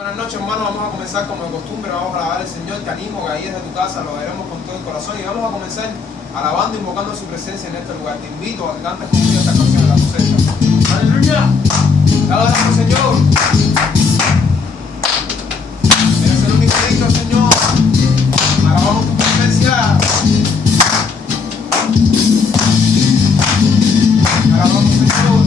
Buenas noches, hermano. Vamos a comenzar como de costumbre. Vamos a alabar al Señor. Te animo que ahí desde tu casa lo veremos con todo el corazón. Y vamos a comenzar alabando, invocando su presencia en este lugar. Te invito a que cantes conmigo esta canción de la cosecha. ¡Aleluya! Te adoramos, Señor. Eres el único digno, Señor. Alabamos tu presencia. Alabamos, Señor.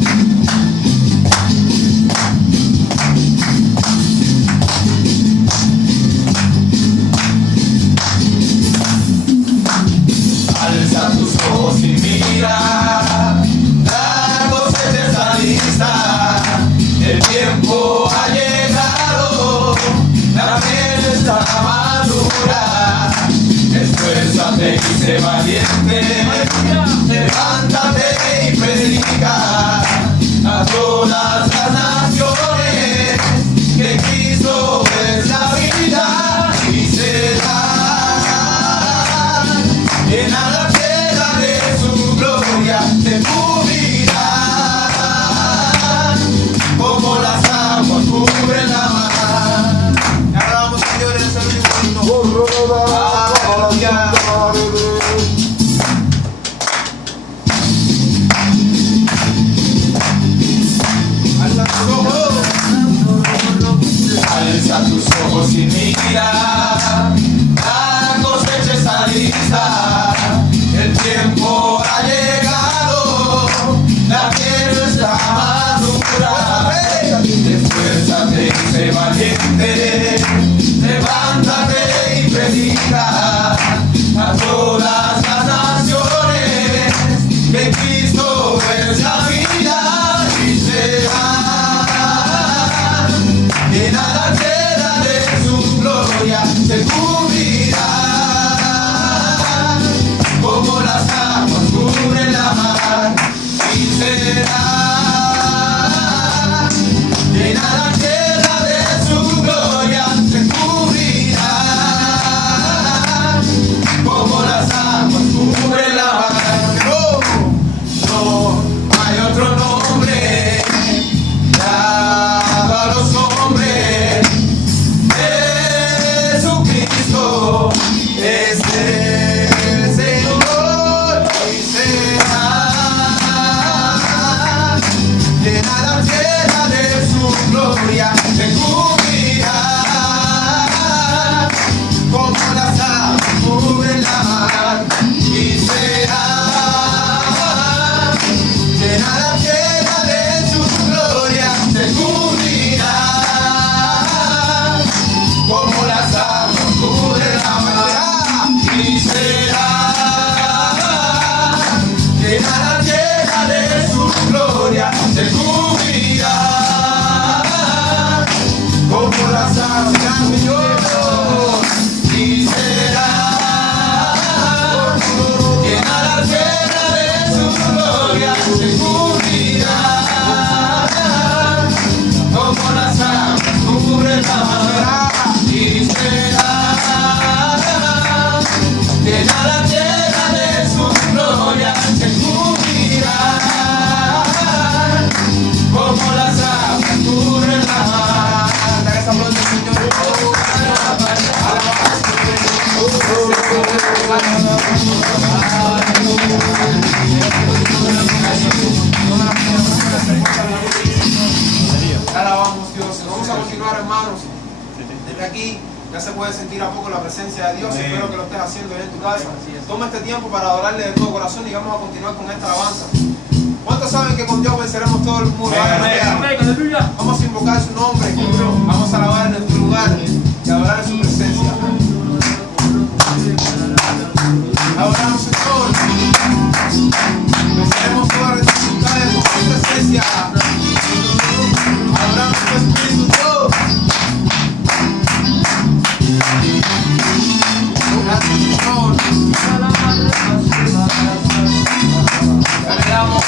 Alza tus ojos y mira, la cosecha está lista, el tiempo ha llegado, la miel está madura. Esfuérzate y sé valiente, levántate y predica a todas las naciones que Cristo es la vida y será llena la tierra de su gloria, te cubrirá como las aguas cubren la mar. Te alabamos, Señor, eres el único digno. Aleluya. Alza tus ojos. Alza tus ojos y mira, la cosecha está lista, el tiempo ha llegado, la tierra está madura. Esfuérzate y sé valiente, levántate y predica a todas las naciones que Cristo es la vida y será llena la tierra de su gloria, se cubrirá como las aguas cubren la mar y será llena la tierra de su gloria, se cubrirá como las aguas cubren la mar. No hay otro nombre dado a los hombres. Jesucristo es el Señor y será llena la tierra de su gloria, se cubrirá como las aguas cubren la mar y será llena la tierra de su gloria, se cubrirá como las aguas cubren la mar y será llena la tierra de su gloria, se cubrirá como las aguas, Señor, y será llena la tierra de su gloria, se cubrirá como las aguas cubren la mar y será llena la tierra de su gloria, se cubrirá como las aguas cubren la mar. Dale esa gloria al Señor. Te alabamos, Dios. Vamos a continuar, hermanos. Desde aquí ya se puede sentir a poco la presencia de Dios. Espero que lo estés haciendo en tu casa. Toma este tiempo para adorarle de todo corazón y vamos a continuar con esta alabanza. ¿Cuántos saben que con Dios venceremos todo el mundo? Vamos a invocar su nombre. Vamos a alabar en nuestro lugar y adorar en su presencia. Adoramos, Señor. Venceremos todas las dificultades con su presencia. Adoramos tu Espíritu, Dios. Gracias, Señor. Le damos.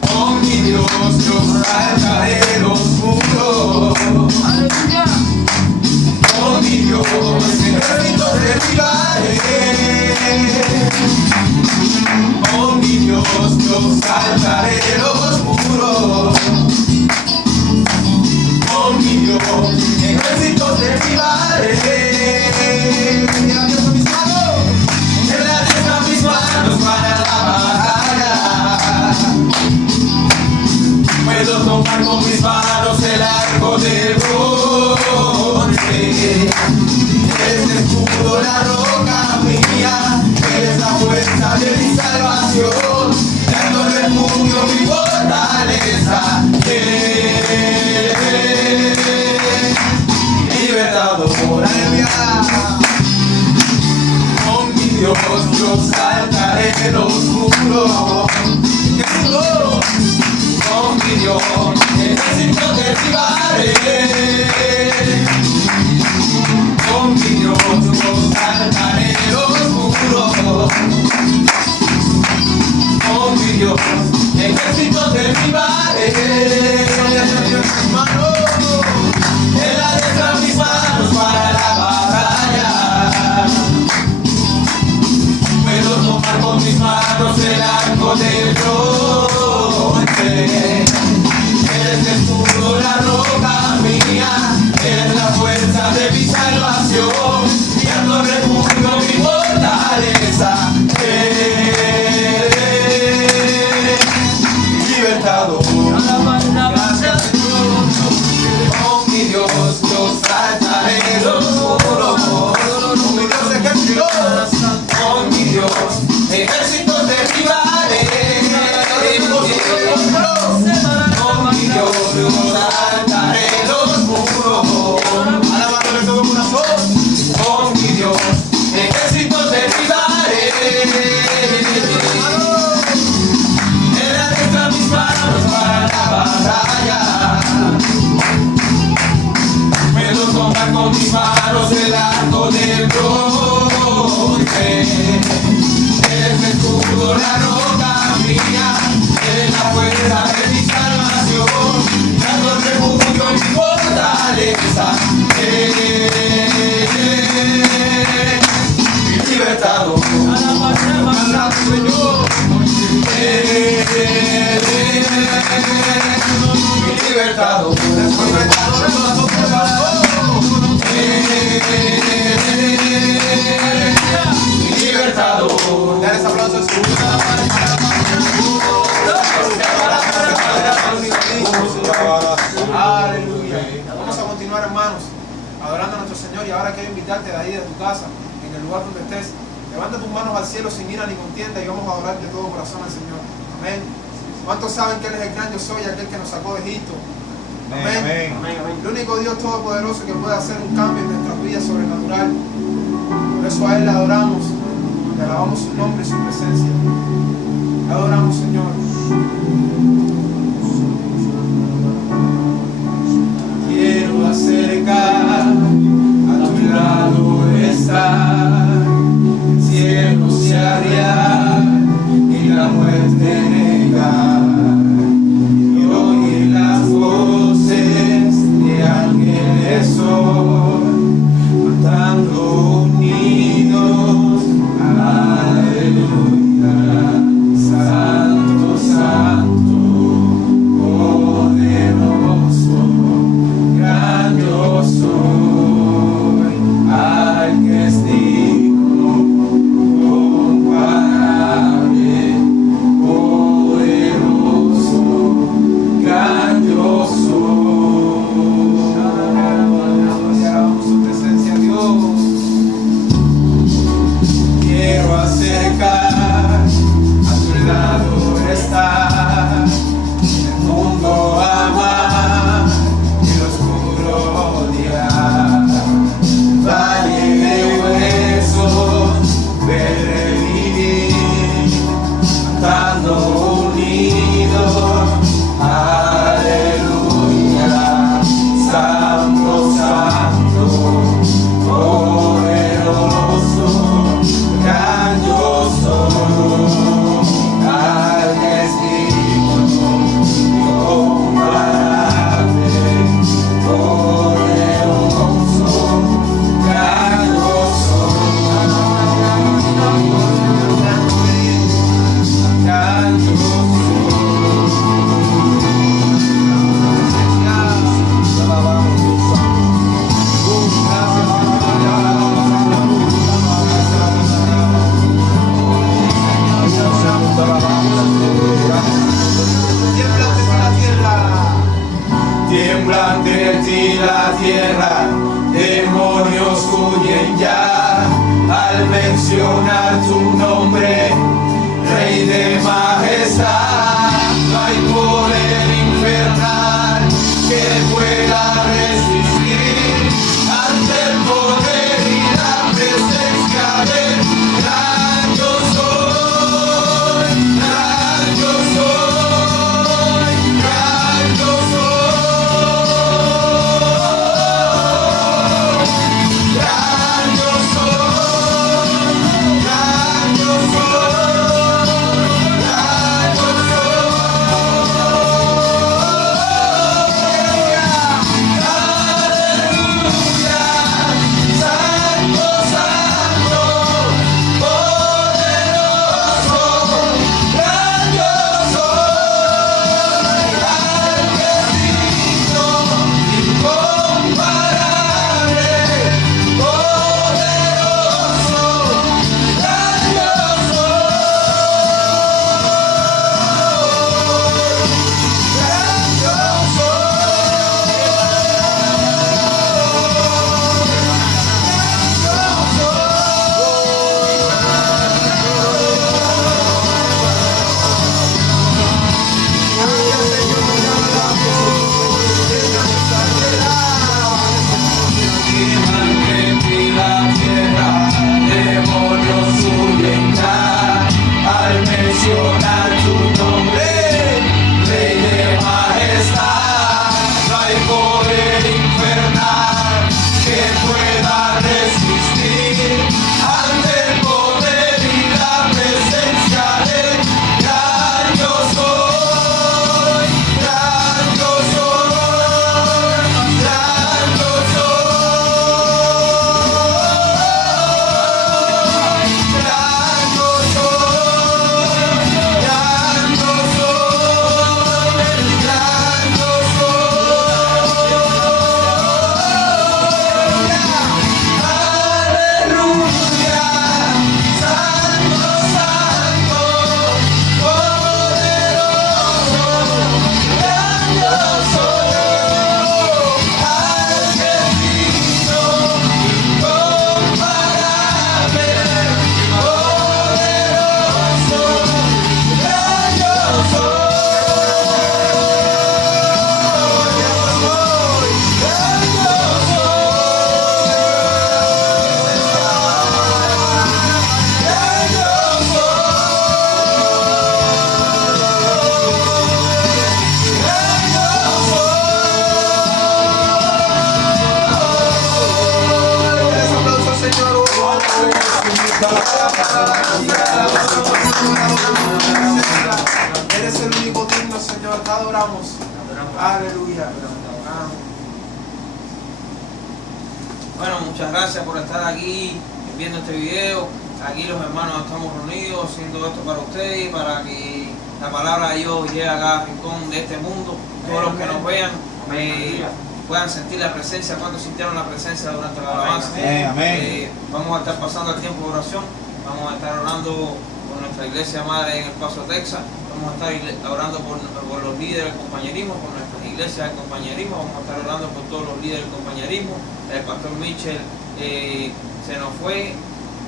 Con mi Dios yo saltaré los muros. Con mi Dios ejércitos derribaré. Con mi Dios yo saltaré los muros. Con mi Dios ejércitos derribaré. En la diestra mis manos, en la diestra mis manos para la batalla. Puedo tomar con mis manos el arco de bronce. Eres el escudo, la roca mía, eres la fuerza de mi salvación, dando refugio mi fortaleza. Libertado por aleluya. Con mi Dios yo saltaré los muros. Con mi Dios ejército derribaré. Con mi Dios yo saltaré los muros. Con mi Dios ejército derribaré. En la diestra mis manos para la batalla. Puedo tomar con mis manos el arco del bronce. Eres el escudo, la roca mía, eres la fuerza de mi salvación, y ando refugio mi fortaleza. Libertado. Gracias Señor. Con mi Dios yo saltaré los muros. Con mi Dios ejército. Con mi Dios ejército derribaré. Con mi Dios yo saltaré los muros. Alabándole todo corazón. Con mi Dios ejército derribaré. En la diestra mis manos para la batalla. Puedo tomar con mis manos el arco del bronce. Eres el escudo, la roca mía, eres la fuerza de mi salvación, dando refugio mi fortaleza. Libertado. Alabado Señor. Libertado. Libertado. Dale ese aplauso al Señor. Aleluya. Vamos a continuar, hermanos, adorando a nuestro Señor. Y ahora quiero invitarte de ahí de tu casa, en el lugar donde estés, levanta tus manos al cielo sin ira ni contienda y vamos a adorar de todo corazón al Señor. Amén. ¿Cuántos saben que Él es el gran yo soy, aquel que nos sacó de Egipto? Amén. Amén. El único Dios todopoderoso que puede hacer un cambio en nuestras vidas sobrenatural. Por eso a Él le adoramos, le alabamos su nombre y su presencia. Le adoramos, Señor. Quiero acercar a tu lado estar, el cielo se abrirá y la muerte negar, y oír las voces de ángeles son, cantando unidos, aleluya, santo, santo. tu nombre, Rey de majestad. No hay poder infernal que pueda resistir ante el poder y la presencia del gran yo soy, gran yo soy, gran yo soy, gran yo soy, gran yo soy, gran yo Eres el único digno, Señor. Te adoramos. Aleluya. Bueno, muchas gracias por estar aquí viendo este video. Aquí los hermanos estamos reunidos haciendo esto para ustedes, para que la palabra de Dios llegue a cada rincón de este mundo. Todos los que nos vean puedan sentir la presencia. ¿Cuántos sintieron la presencia durante la alabanza? Vamos a estar pasando el tiempo de oración. Vamos a estar orando por nuestra iglesia madre en El Paso, Texas. Vamos a estar orando por los líderes del compañerismo, por nuestras iglesias del compañerismo. Vamos a estar orando por todos los líderes del compañerismo. El pastor Mitchell se nos fue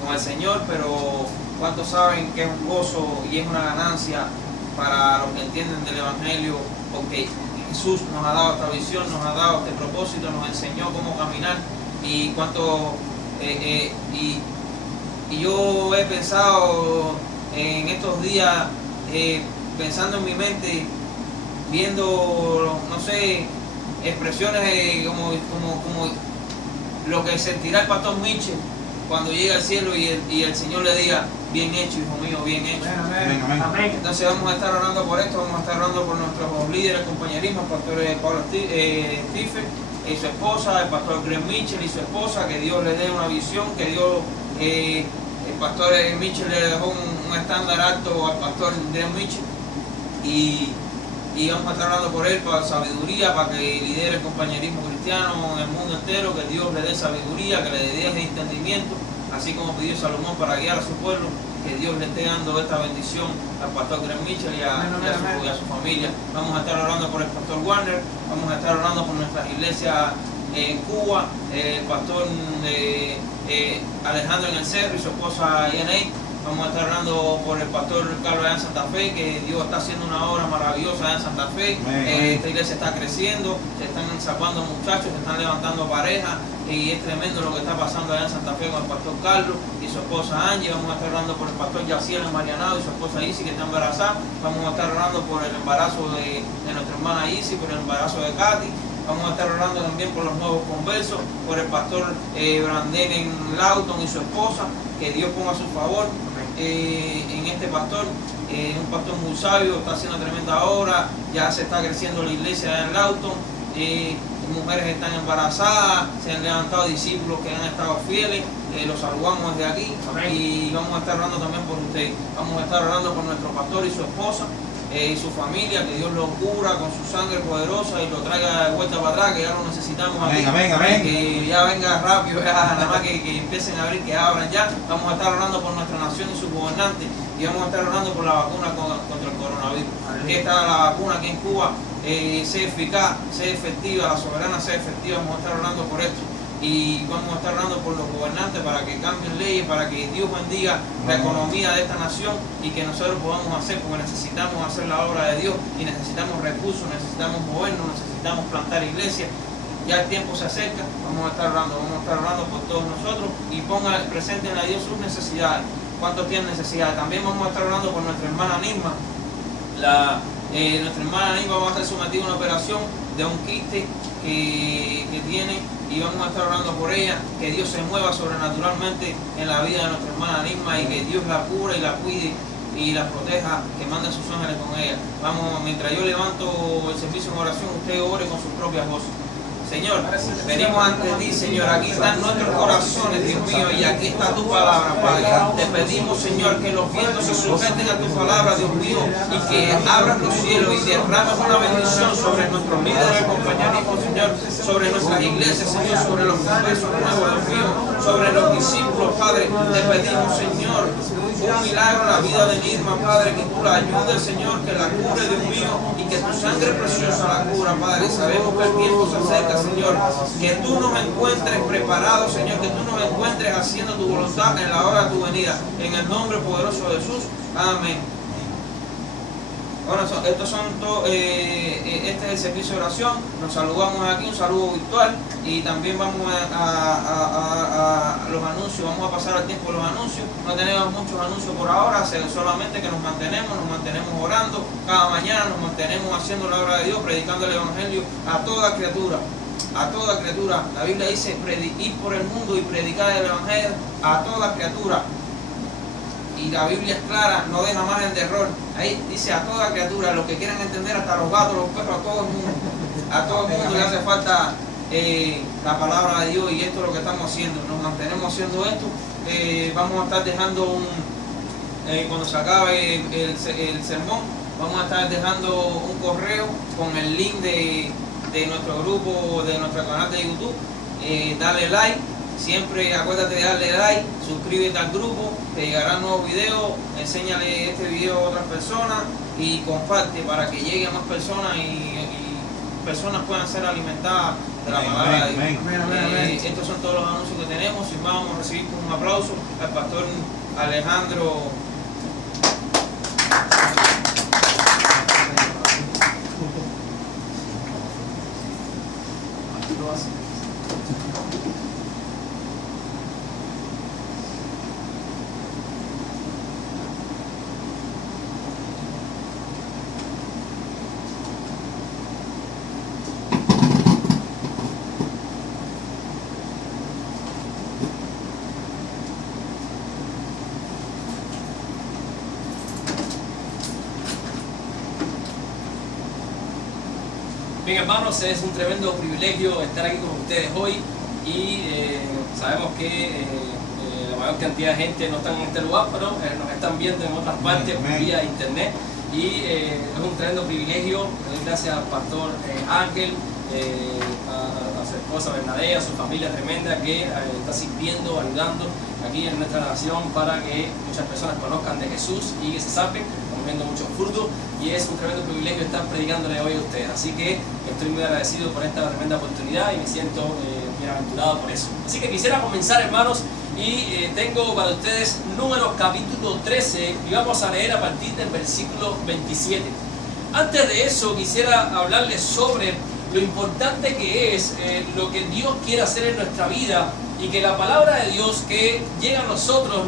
con el Señor, pero ¿cuántos saben que es un gozo y es una ganancia para los que entienden del Evangelio? Porque Jesús nos ha dado esta visión, nos ha dado este propósito, nos enseñó cómo caminar. Y cuánto y yo he pensado en estos días, pensando en mi mente, viendo, no sé, expresiones como lo que sentirá el pastor Mitchell cuando llegue al cielo y el Señor le diga: bien hecho, hijo mío, bien hecho. Amén. Entonces vamos a estar orando por esto, vamos a estar orando por nuestros líderes, compañerismo, el pastor Pablo Stephen y su esposa, el pastor Greg Mitchell y su esposa, que Dios les dé una visión, que Dios, el pastor Mitchell le dejó un estándar alto al pastor Greg Mitchell, y vamos a estar orando por él para sabiduría, para que lidere el compañerismo cristiano en el mundo entero, que Dios le dé sabiduría, que le dé entendimiento, así como pidió Salomón para guiar a su pueblo, que Dios le esté dando esta bendición al pastor Greg Mitchell y a su familia. Vamos a estar orando por el pastor Warner, vamos a estar orando por nuestras iglesias en Cuba, el pastor Alejandro en el Cerro y su esposa Yanei. Vamos a estar orando por el pastor Carlos allá en Santa Fe, que Dios está haciendo una obra maravillosa allá en Santa Fe. Esta iglesia está creciendo, se están salvando muchachos, se están levantando parejas, y es tremendo lo que está pasando allá en Santa Fe con el pastor Carlos y su esposa Angie. Vamos a estar orando por el pastor Yaciel en Marianao y su esposa Isi, que está embarazada. Vamos a estar orando por el embarazo de nuestra hermana Isi, por el embarazo de Katy. Vamos a estar orando también por los nuevos conversos, por el pastor Brandon en Lawton y su esposa, que Dios ponga a su favor en este pastor. Un pastor muy sabio, está haciendo tremenda obra, ya se está creciendo la iglesia en Lawton. Mujeres están embarazadas, se han levantado discípulos que han estado fieles, los saludamos desde aquí. Y vamos a estar orando también por ustedes. Vamos a estar orando por nuestro pastor y su esposa y su familia, que Dios lo cubra con su sangre poderosa y lo traiga de vuelta para atrás, que ya lo necesitamos aquí. Amén. Que ya venga rápido, ya, nada más que empiecen a abrir, que abran ya. Vamos a estar orando por nuestra nación y sus gobernantes, y vamos a estar orando por la vacuna contra el coronavirus. Que esta la vacuna aquí en Cuba sea eficaz, sea efectiva, la soberana sea efectiva. Vamos a estar orando por esto. Y vamos a estar orando por los gobernantes para que cambien leyes, para que Dios bendiga la economía de esta nación y que nosotros podamos hacer, porque necesitamos hacer la obra de Dios y necesitamos recursos, necesitamos movernos, necesitamos plantar iglesias. Ya el tiempo se acerca, vamos a estar orando por todos nosotros, y presenten a Dios sus necesidades. ¿Cuántos tienen necesidades? También vamos a estar orando por nuestra hermana Nisma. Nuestra hermana Nisma va a estar sometida a una operación de un quiste que tiene, y vamos a estar orando por ella, que Dios se mueva sobrenaturalmente en la vida de nuestra hermana Nisma, y que Dios la cura y la cuide y la proteja, que mande a sus ángeles con ella. Vamos, mientras yo levanto el servicio en oración, usted ore con sus propias voces. Señor, venimos ante ti, Señor, aquí están nuestros corazones, Dios mío, y aquí está tu palabra, Padre. Te pedimos, Señor, que los vientos se sujeten a tu palabra, Dios mío, y que abras los cielos y derrames una bendición sobre nuestros líderes de compañerismo, Señor, sobre nuestras iglesias, Señor, sobre los conversos nuevos, Dios mío, sobre los discípulos, Padre. Te pedimos, Señor, un milagro en la vida de Nisma, Padre, que tú la ayudes, Señor, que la cure, Dios mío, y que tu sangre preciosa la cura, Padre. Sabemos que el tiempo se acerca, Señor, que tú nos encuentres preparados, Señor, que tú nos encuentres haciendo tu voluntad en la hora de tu venida, en el nombre poderoso de Jesús, amén. Bueno, estos son este es el servicio de oración. Nos saludamos aquí, un saludo virtual, y también vamos a los anuncios. Vamos a pasar al tiempo de los anuncios. No tenemos muchos anuncios por ahora, solamente que nos mantenemos orando cada mañana, nos mantenemos haciendo la obra de Dios, predicando el evangelio a toda criatura. A toda criatura. La Biblia dice: ir por el mundo y predicar el evangelio a toda criatura. Y la Biblia es clara, no deja margen de error. Ahí dice a toda criatura, los que quieran entender, hasta los gatos, los perros, a todo el mundo. A todo el mundo le hace falta la palabra de Dios, y esto es lo que estamos haciendo. Nos mantenemos haciendo esto. Vamos a estar dejando cuando se acabe el sermón, vamos a estar dejando un correo con el link de nuestro grupo, de nuestro canal de YouTube. Dale like. Siempre acuérdate de darle like, suscríbete al grupo, te llegarán nuevos videos, enséñale este video a otras personas y comparte para que llegue a más personas y personas puedan ser alimentadas de la palabra de Dios. Estos son todos los anuncios que tenemos, y vamos a recibir con un aplauso al pastor Alejandro. Bien, hermanos, es un tremendo privilegio estar aquí con ustedes hoy, y sabemos que la mayor cantidad de gente no está en este lugar, pero nos están viendo en otras partes vía internet, y es un tremendo privilegio. Le doy gracias al pastor Ángel, a su esposa Bernadette, a su familia tremenda que está sirviendo, ayudando aquí en nuestra nación para que muchas personas conozcan de Jesús y que se salven. Estamos viendo muchos frutos, y es un tremendo privilegio estar predicándole hoy a ustedes. Así que estoy muy agradecido por esta tremenda oportunidad, y me siento bien bienaventurado por eso. Así que quisiera comenzar, hermanos, y tengo para ustedes Números capítulo 13 y vamos a leer a partir del versículo 27. Antes de eso quisiera hablarles sobre lo importante que es lo que Dios quiere hacer en nuestra vida y que la palabra de Dios que llega a nosotros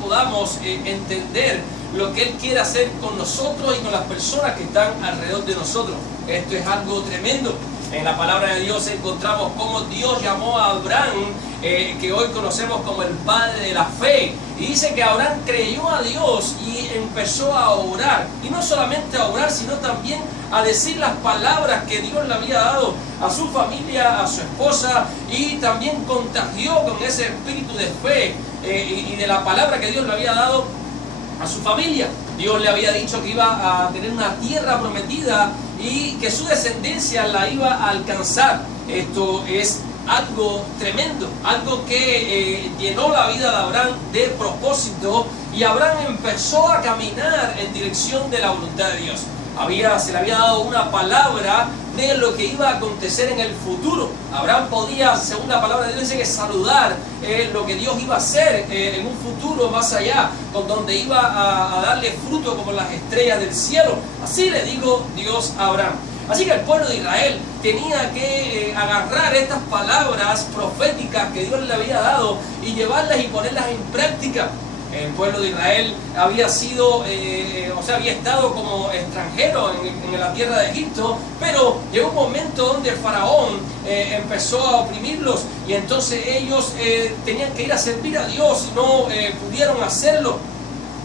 podamos entender lo que Él quiere hacer con nosotros y con las personas que están alrededor de nosotros. Esto es algo tremendo. En la palabra de Dios encontramos cómo Dios llamó a Abraham, que hoy conocemos como el padre de la fe. Y dice que Abraham creyó a Dios y empezó a orar. Y no solamente a orar, sino también a decir las palabras que Dios le había dado a su familia, a su esposa. Y también contagió con ese espíritu de fe y de la palabra que Dios le había dado a su familia. Dios le había dicho que iba a tener una tierra prometida y que su descendencia la iba a alcanzar. Esto es algo tremendo, algo que llenó la vida de Abraham de propósito, y Abraham empezó a caminar en dirección de la voluntad de Dios. Se le había dado una palabra de lo que iba a acontecer en el futuro. Abraham podía, según la palabra de Dios, dice que saludar lo que Dios iba a hacer en un futuro más allá, con donde iba a darle fruto como las estrellas del cielo. Así le digo Dios a Abraham. Así que el pueblo de Israel tenía que agarrar estas palabras proféticas que Dios le había dado y llevarlas y ponerlas en práctica. El pueblo de Israel había sido, había estado como extranjero en la tierra de Egipto, pero llegó un momento donde el faraón empezó a oprimirlos y entonces ellos tenían que ir a servir a Dios y no pudieron hacerlo.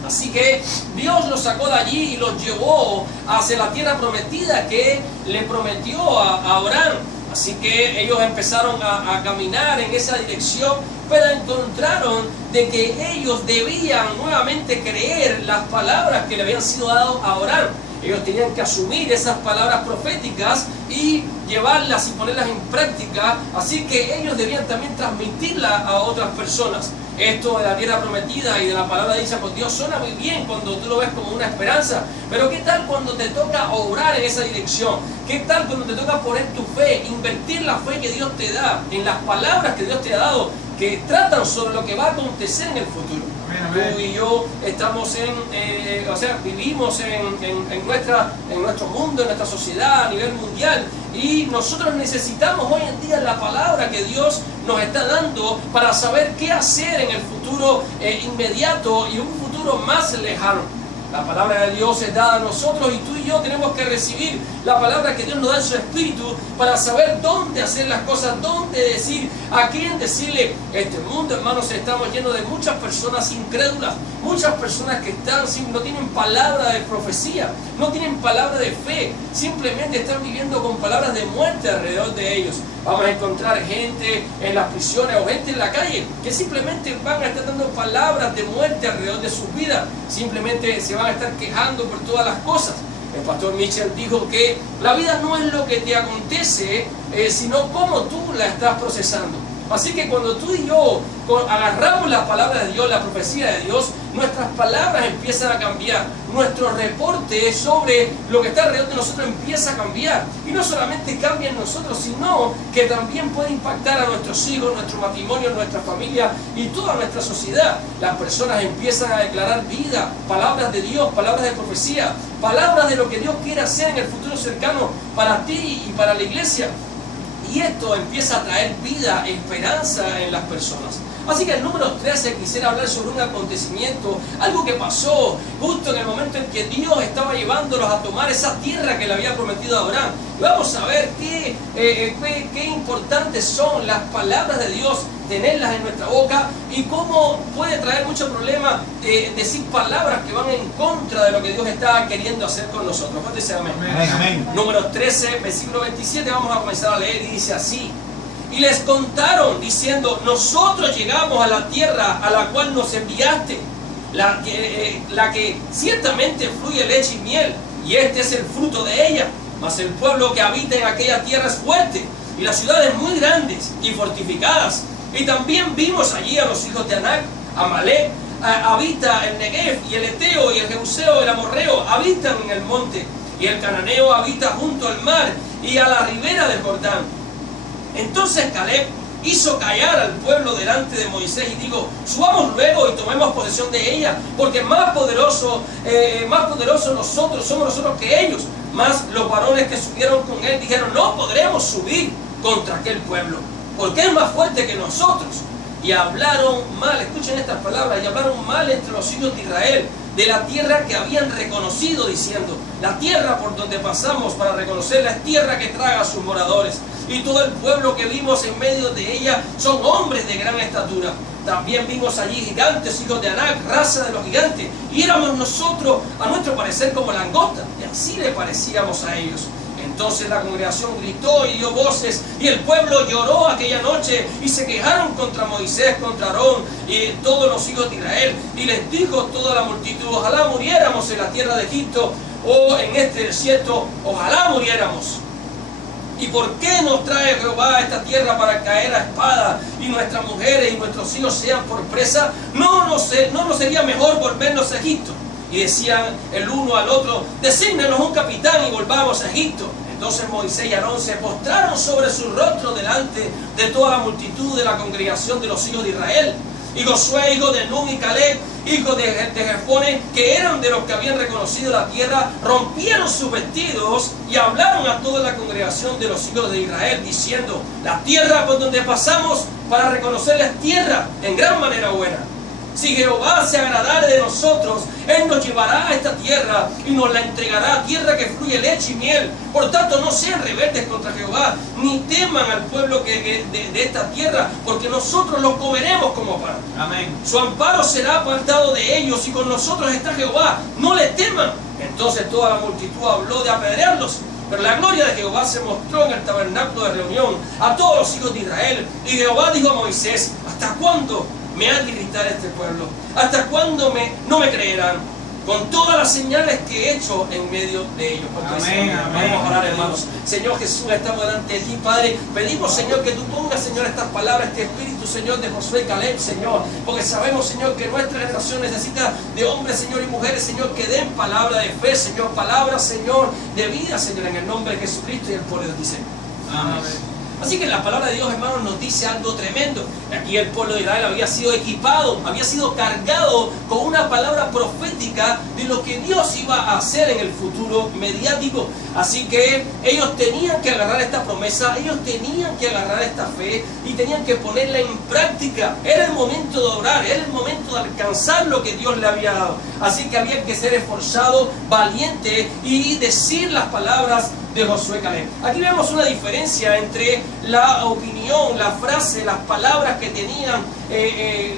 Así que Dios los sacó de allí y los llevó hacia la tierra prometida que le prometió a Abraham. Así que ellos empezaron a caminar en esa dirección, pero encontraron de que ellos debían nuevamente creer las palabras que le habían sido dadas a Abraham. Ellos tenían que asumir esas palabras proféticas y llevarlas y ponerlas en práctica. Así que ellos debían también transmitirlas a otras personas. Esto de la tierra prometida y de la palabra dicha por Dios suena muy bien cuando tú lo ves como una esperanza, pero ¿qué tal cuando te toca obrar en esa dirección? ¿Qué tal cuando te toca poner tu fe, invertir la fe que Dios te da en las palabras que Dios te ha dado, que tratan sobre lo que va a acontecer en el futuro? Tú y yo estamos vivimos en nuestro mundo, en nuestra sociedad a nivel mundial, y nosotros necesitamos hoy en día la palabra que Dios nos está dando para saber qué hacer en el futuro inmediato y un futuro más lejano. La palabra de Dios es dada a nosotros y tú y yo tenemos que recibir la palabra que Dios nos da en su espíritu para saber dónde hacer las cosas, dónde decir, a quién decirle. Este mundo, hermanos, estamos llenos de muchas personas incrédulas, muchas personas que no tienen palabra de profecía, no tienen palabra de fe, simplemente están viviendo con palabras de muerte alrededor de ellos. Vamos a encontrar gente en las prisiones o gente en la calle que simplemente van a estar dando palabras de muerte alrededor de sus vidas, simplemente se van a estar quejando por todas las cosas. El pastor Mitchell dijo que la vida no es lo que te acontece, sino cómo tú la estás procesando. Así que cuando tú y yo agarramos la palabra de Dios, la profecía de Dios, nuestras palabras empiezan a cambiar. Nuestro reporte sobre lo que está alrededor de nosotros empieza a cambiar. Y no solamente cambia en nosotros, sino que también puede impactar a nuestros hijos, nuestro matrimonio, nuestra familia y toda nuestra sociedad. Las personas empiezan a declarar vida, palabras de Dios, palabras de profecía, palabras de lo que Dios quiere hacer en el futuro cercano para ti y para la iglesia. Y esto empieza a traer vida, esperanza en las personas. Así que en Números 13 quisiera hablar sobre un acontecimiento, algo que pasó justo en el momento en que Dios estaba llevándolos a tomar esa tierra que le había prometido a Abraham. Y vamos a ver qué importantes son las palabras de Dios, tenerlas en nuestra boca, y cómo puede traer mucho problema decir palabras que van en contra de lo que Dios está queriendo hacer con nosotros. ¿Cuántos dicen amén? Amén, amén. Números 13, versículo 27, vamos a comenzar a leer y dice así: y les contaron diciendo, nosotros llegamos a la tierra a la cual nos enviaste, la que ciertamente fluye leche y miel, y este es el fruto de ella. Mas el pueblo que habita en aquella tierra es fuerte, y las ciudades muy grandes y fortificadas. Y también vimos allí a los hijos de Anac. Amalek habita el Negev, y el Eteo y el Jebuseo, el Amorreo habitan en el monte, y el Cananeo habita junto al mar y a la ribera del Jordán. Entonces Caleb hizo callar al pueblo delante de Moisés y dijo: subamos luego y tomemos posesión de ella, porque más poderosos nosotros somos nosotros que ellos. Mas los varones que subieron con él dijeron: no podremos subir contra aquel pueblo, porque es más fuerte que nosotros. Y hablaron mal, escuchen estas palabras, y hablaron mal entre los hijos de Israel de la tierra que habían reconocido, diciendo: la tierra por donde pasamos para reconocerla es tierra que traga a sus moradores, y todo el pueblo que vimos en medio de ella son hombres de gran estatura. También vimos allí gigantes, hijos de Anac, raza de los gigantes, y éramos nosotros, a nuestro parecer, como langostas, y así le parecíamos a ellos. Entonces la congregación gritó y dio voces, y el pueblo lloró aquella noche, y se quejaron contra Moisés, contra Aarón y todos los hijos de Israel. Y les dijo toda la multitud: ojalá muriéramos en la tierra de Egipto, o en este desierto, ojalá muriéramos. ¿Y por qué nos trae Jehová a esta tierra para caer a espada, y nuestras mujeres y nuestros hijos sean por presa? ¿No nos sería mejor volvernos a Egipto? Y decían el uno al otro: desígnanos un capitán y volvamos a Egipto. Entonces Moisés y Aarón se postraron sobre su rostro delante de toda la multitud de la congregación de los hijos de Israel. Y Josué, hijo de Nun, y Caleb, hijo de Jefone, que eran de los que habían reconocido la tierra, rompieron sus vestidos y hablaron a toda la congregación de los hijos de Israel, diciendo: la tierra por donde pasamos para reconocerla es tierra en gran manera buena. Si Jehová se agradare de nosotros, Él nos llevará a esta tierra y nos la entregará, tierra que fluye leche y miel. Por tanto, no sean rebeldes contra Jehová, ni teman al pueblo de esta tierra, porque nosotros los comeremos como pan. Amén. Su amparo será apartado de ellos, y con nosotros está Jehová, no le teman. Entonces toda la multitud habló de apedrearlos. Pero la gloria de Jehová se mostró en el tabernáculo de reunión a todos los hijos de Israel. Y Jehová dijo a Moisés: ¿hasta cuándo me ha de irritar este pueblo? ¿Hasta cuándo no me creerán? Con todas las señales que he hecho en medio de ellos. Amén, amén. Vamos a orar, hermanos. Señor Jesús, estamos delante de ti, Padre. Pedimos, Señor, que tú pongas, Señor, estas palabras, este espíritu, Señor, de Josué y Caleb, Señor. Porque sabemos, Señor, que nuestra generación necesita de hombres, Señor, y mujeres, Señor, que den palabra de fe, Señor. Palabra, Señor, de vida, Señor, en el nombre de Jesucristo, y el pueblo dice: amén. Así que la palabra de Dios, hermanos, nos dice algo tremendo. Aquí el pueblo de Israel había sido equipado, había sido cargado con una palabra profética de lo que Dios iba a hacer en el futuro mediático. Así que ellos tenían que agarrar esta promesa, ellos tenían que agarrar esta fe y tenían que ponerla en práctica. Era el momento de orar, era el momento de alcanzar lo que Dios le había dado. Así que había que ser esforzado, valiente y decir las palabras de Josué Caleb. Aquí vemos una diferencia entre la opinión, la frase, las palabras que tenían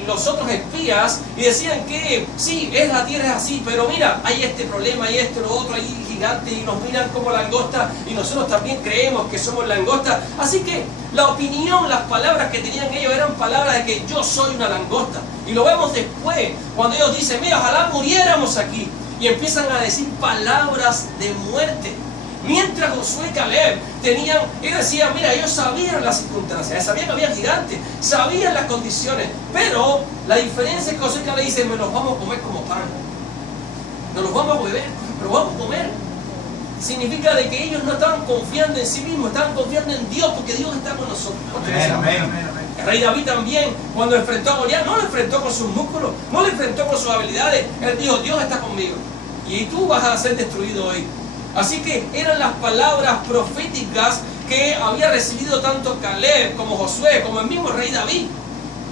los otros espías, y decían que sí, la tierra es así, pero mira, hay este problema, hay esto, lo otro, hay gigantes y nos miran como langosta, y nosotros también creemos que somos langosta. Así que la opinión, las palabras que tenían ellos eran palabras de que yo soy una langosta. Y lo vemos después, cuando ellos dicen: mira, ojalá muriéramos aquí, y empiezan a decir palabras de muerte. Mientras Josué y Caleb ellos decían: mira, ellos sabían las circunstancias, sabían que había gigantes, sabían las condiciones, pero la diferencia es que Josué y Caleb dicen: me los vamos a comer como pan, nos los vamos a beber, pero vamos a comer. Significa de que ellos no estaban confiando en sí mismos, estaban confiando en Dios, porque Dios está con nosotros. Amén. El rey David también, cuando enfrentó a Goliat, no lo enfrentó con sus músculos, no lo enfrentó con sus habilidades. Él dijo: Dios está conmigo, y tú vas a ser destruido hoy. Así que eran las palabras proféticas que había recibido tanto Caleb como Josué, como el mismo rey David.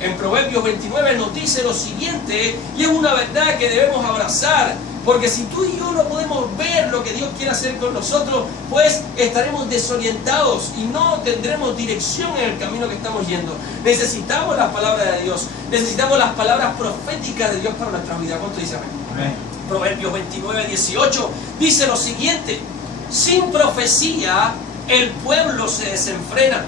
En Proverbios 29 nos dice lo siguiente, y es una verdad que debemos abrazar, porque si tú y yo no podemos ver lo que Dios quiere hacer con nosotros, pues estaremos desorientados y no tendremos dirección en el camino que estamos yendo. Necesitamos la palabra de Dios, necesitamos las palabras proféticas de Dios para nuestra vida. ¿Cuánto dice amén? Amén. Proverbios 29, 18 dice lo siguiente: sin profecía el pueblo se desenfrena,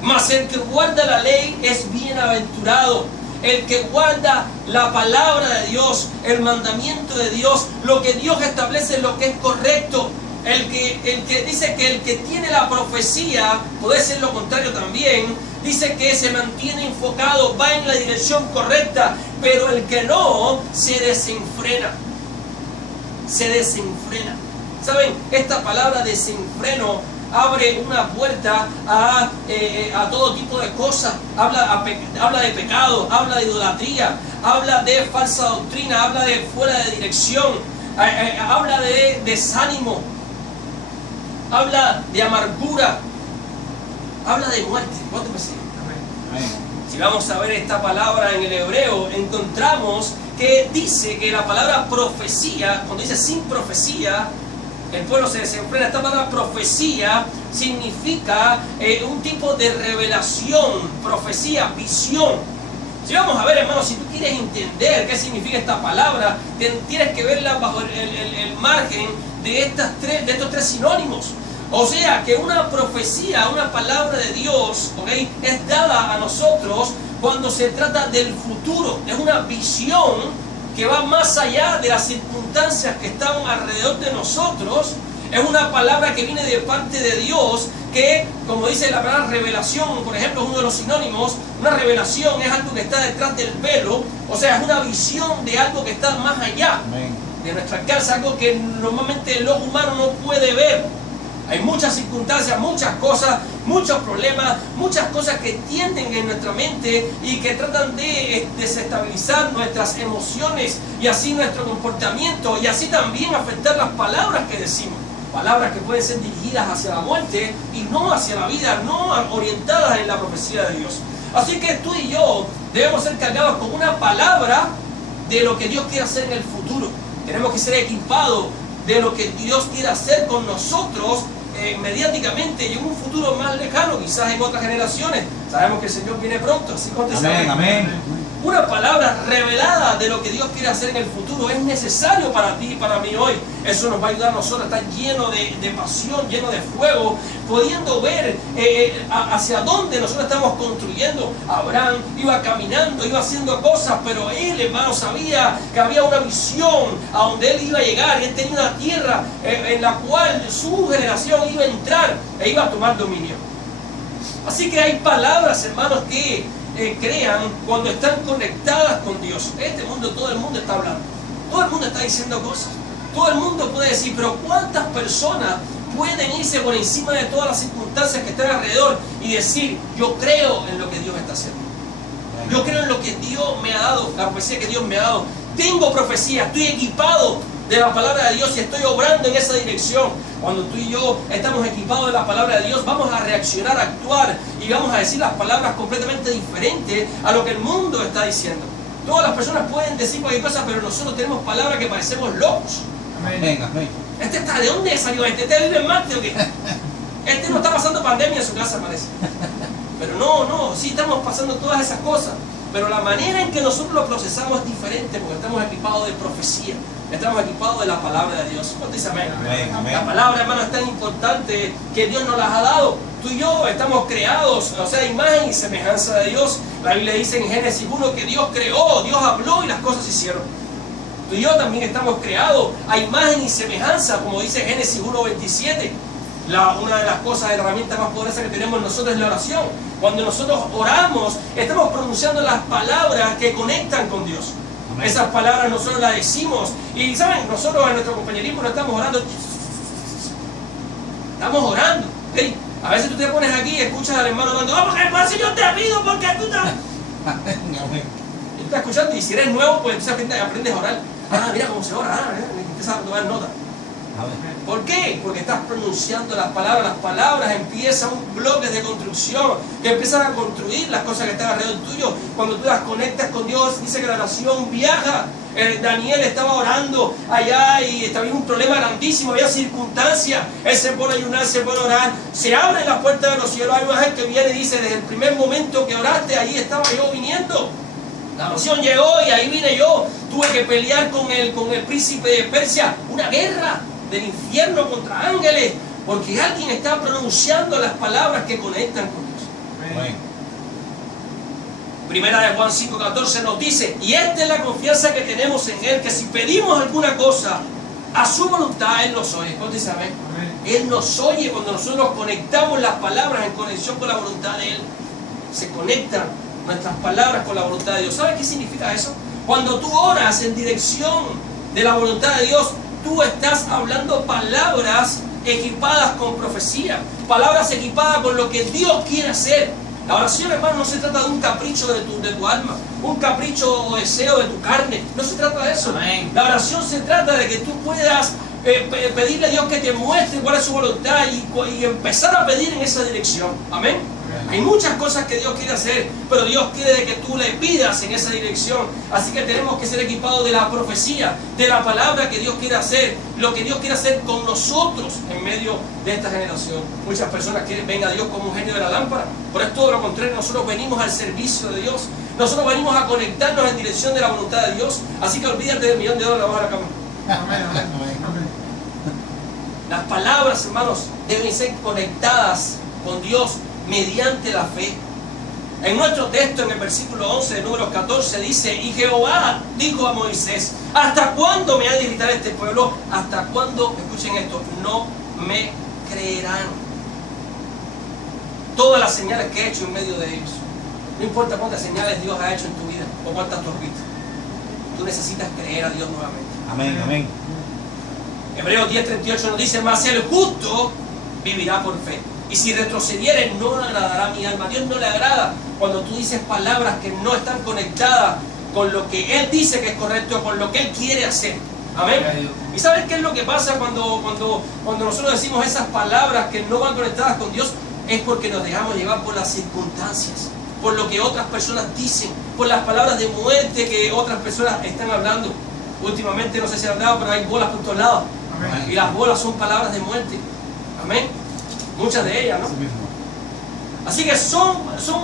mas el que guarda la ley es bienaventurado. El que guarda la palabra de Dios, el mandamiento de Dios, lo que Dios establece, lo que es correcto. El que dice que el que tiene la profecía, puede ser lo contrario también, dice que se mantiene enfocado, va en la dirección correcta, pero el que no, se desenfrena. Se desenfrena. ¿Saben? Esta palabra desenfreno abre una puerta a todo tipo de cosas. Habla de pecado, habla de idolatría, habla de falsa doctrina, habla de fuera de dirección, habla de desánimo, habla de amargura, habla de muerte. ¿Cuánto me sigue? Si vamos a ver esta palabra en el hebreo, encontramos que dice que la palabra profecía, cuando dice sin profecía, el pueblo se desenfrena. Esta palabra profecía significa un tipo de revelación, profecía, visión. Si vamos a ver, hermanos, si tú quieres entender qué significa esta palabra, tienes que verla bajo el margen de estos tres sinónimos. O sea, que una profecía, una palabra de Dios, ¿okay?, es dada a nosotros cuando se trata del futuro. Es una visión que va más allá de las circunstancias que están alrededor de nosotros. Es una palabra que viene de parte de Dios, que, como dice la palabra revelación, por ejemplo, es uno de los sinónimos. Una revelación es algo que está detrás del velo, o sea, es una visión de algo que está más allá de nuestra alcance, algo que normalmente el ojo humano no puede ver. Hay muchas circunstancias, muchas cosas, muchos problemas, muchas cosas que tienden en nuestra mente y que tratan de desestabilizar nuestras emociones y así nuestro comportamiento, y así también afectar las palabras que decimos. Palabras que pueden ser dirigidas hacia la muerte y no hacia la vida, no orientadas en la profecía de Dios. Así que tú y yo debemos ser cargados con una palabra de lo que Dios quiere hacer en el futuro. Tenemos que ser equipados de lo que Dios quiere hacer con nosotros mediáticamente y en un futuro más lejano, quizás en otras generaciones. Sabemos que el Señor viene pronto, así que amén. Una palabra revelada de lo que Dios quiere hacer en el futuro es necesario para ti y para mí hoy. Eso nos va a ayudar a nosotros a estar llenos de pasión, llenos de fuego, pudiendo ver hacia dónde nosotros estamos construyendo. Abraham iba caminando, iba haciendo cosas, pero él, hermano, sabía que había una visión a donde él iba a llegar. Él tenía una tierra en la cual su generación iba a entrar e iba a tomar dominio. Así que hay palabras, hermanos, que crean cuando están conectadas con Dios. Este mundo, todo el mundo está hablando, todo el mundo está diciendo cosas, todo el mundo puede decir, pero ¿cuántas personas pueden irse por encima de todas las circunstancias que están alrededor y decir, yo creo en lo que Dios está haciendo, yo creo en lo que Dios me ha dado, la profecía que Dios me ha dado, tengo profecía, estoy equipado de la palabra de Dios y estoy obrando en esa dirección? Cuando tú y yo estamos equipados de la palabra de Dios, vamos a reaccionar, a actuar y vamos a decir las palabras completamente diferentes a lo que el mundo está diciendo. Todas las personas pueden decir cualquier cosa, pero nosotros tenemos palabras que parecemos locos. Amén, amén. ¿De dónde salió este? ¿Este vive en Marte o qué? Este no está pasando pandemia en su casa, parece. Pero no, sí estamos pasando todas esas cosas. Pero la manera en que nosotros lo procesamos es diferente, porque estamos equipados de profecía. Estamos equipados de la palabra de Dios. ¿Cuánto dice amén? Amén. La palabra, hermano, es tan importante que Dios nos las ha dado. Tú y yo estamos creados, o sea, imagen y semejanza de Dios. La Biblia dice en Génesis 1 que Dios creó, Dios habló y las cosas se hicieron. Tú y yo también estamos creados a imagen y semejanza, como dice Génesis 1:27. Una de las cosas, la herramienta más poderosa que tenemos nosotros es la oración. Cuando nosotros oramos, estamos pronunciando las palabras que conectan con Dios. Esas palabras nosotros las decimos. Y saben, nosotros en nuestro compañerismo no estamos orando. Estamos orando. ¿Sí? A veces tú te pones aquí y escuchas al hermano orando. Vamos a ver, Señor, te pido porque tú estás. Y tú estás escuchando, y si eres nuevo, pues entonces aprendes a orar. Mira cómo se ora. Empiezas a tomar nota. ¿Por qué? Porque estás pronunciando las palabras. Las palabras empiezan un bloque de construcción que empiezan a construir las cosas que están alrededor tuyo. Cuando tú las conectas con Dios, dice que la oración viaja. Daniel estaba orando allá y estaba un problema grandísimo, había circunstancias. Él se pone a ayunar, se pone a orar. Se abren las puertas de los cielos. Hay un ángel que viene y dice, desde el primer momento que oraste, ahí estaba yo viniendo. La oración llegó y ahí vine yo. Tuve que pelear con el príncipe de Persia. Una guerra del infierno contra ángeles, porque alguien está pronunciando las palabras que conectan con Dios. Amén. Primera de Juan 5:14 nos dice, y esta es la confianza que tenemos en Él, que si pedimos alguna cosa a su voluntad, Él nos oye. ¿Cuántos dicen amén? Él nos oye cuando nosotros conectamos las palabras en conexión con la voluntad de Él. Se conectan nuestras palabras con la voluntad de Dios. ¿Sabes qué significa eso? Cuando tú oras en dirección de la voluntad de Dios, tú estás hablando palabras equipadas con profecía, palabras equipadas con lo que Dios quiere hacer. La oración, hermano, no se trata de un capricho de tu alma, un capricho o deseo de tu carne. No se trata de eso. Amén. La oración se trata de que tú puedas pedirle a Dios que te muestre cuál es su voluntad y empezar a pedir en esa dirección. Amén. Hay muchas cosas que Dios quiere hacer, pero Dios quiere que tú le pidas en esa dirección. Así que tenemos que ser equipados de la profecía, de la palabra que Dios quiere hacer, lo que Dios quiere hacer con nosotros en medio de esta generación. Muchas personas ven a Dios como un genio de la lámpara, pero es todo lo contrario. Nosotros venimos al servicio de Dios, nosotros venimos a conectarnos en dirección de la voluntad de Dios. Así que olvídate del $1.000.000 abajo de la cama. Amén, amén, amén. Las palabras, hermanos, deben ser conectadas con Dios mediante la fe. En nuestro texto, en el versículo 11 de Números 14, dice: y Jehová dijo a Moisés: ¿hasta cuándo me ha de irritar este pueblo? ¿Hasta cuándo, escuchen esto, no me creerán? Todas las señales que he hecho en medio de ellos, no importa cuántas señales Dios ha hecho en tu vida o cuántas tú has visto, tú necesitas creer a Dios nuevamente. Amén, amén. Hebreos 10:38 nos dice: mas el justo vivirá por fe, y si retrocediere no agradará a mi alma. Dios no le agrada cuando tú dices palabras que no están conectadas con lo que Él dice que es correcto, con lo que Él quiere hacer. Amén. ¿Y sabes qué es lo que pasa cuando nosotros decimos esas palabras que no van conectadas con Dios? Es porque nos dejamos llevar por las circunstancias, por lo que otras personas dicen, por las palabras de muerte que otras personas están hablando. Últimamente, no sé si han dado, pero hay bolas por todos lados. Amén. Y las bolas son palabras de muerte. Amén. Muchas de ellas, ¿no? Así que son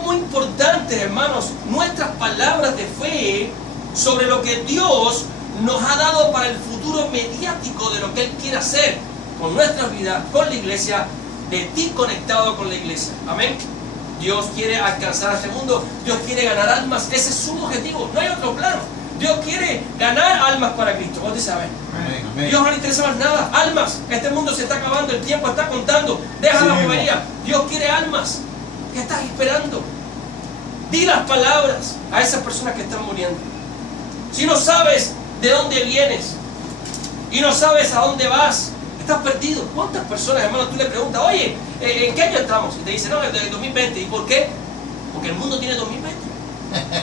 muy importantes, hermanos, nuestras palabras de fe sobre lo que Dios nos ha dado para el futuro mediático de lo que Él quiere hacer con nuestras vidas, con la iglesia, de ti conectado con la iglesia. Amén. Dios quiere alcanzar a este mundo, Dios quiere ganar almas, ese es su objetivo, no hay otro plano. Dios quiere ganar almas para Cristo. ¿Vos dices amén? Amén, amén. Dios no le interesa más nada. Almas. Este mundo se está acabando, el tiempo está contando. Deja la bobería. Dios quiere almas. ¿Qué estás esperando? Di las palabras a esas personas que están muriendo. Si no sabes de dónde vienes y no sabes a dónde vas, estás perdido. ¿Cuántas personas, hermano, tú le preguntas: oye, ¿en qué año estamos? Y te dicen: no, en el 2020. ¿Y por qué? Porque el mundo tiene 2020.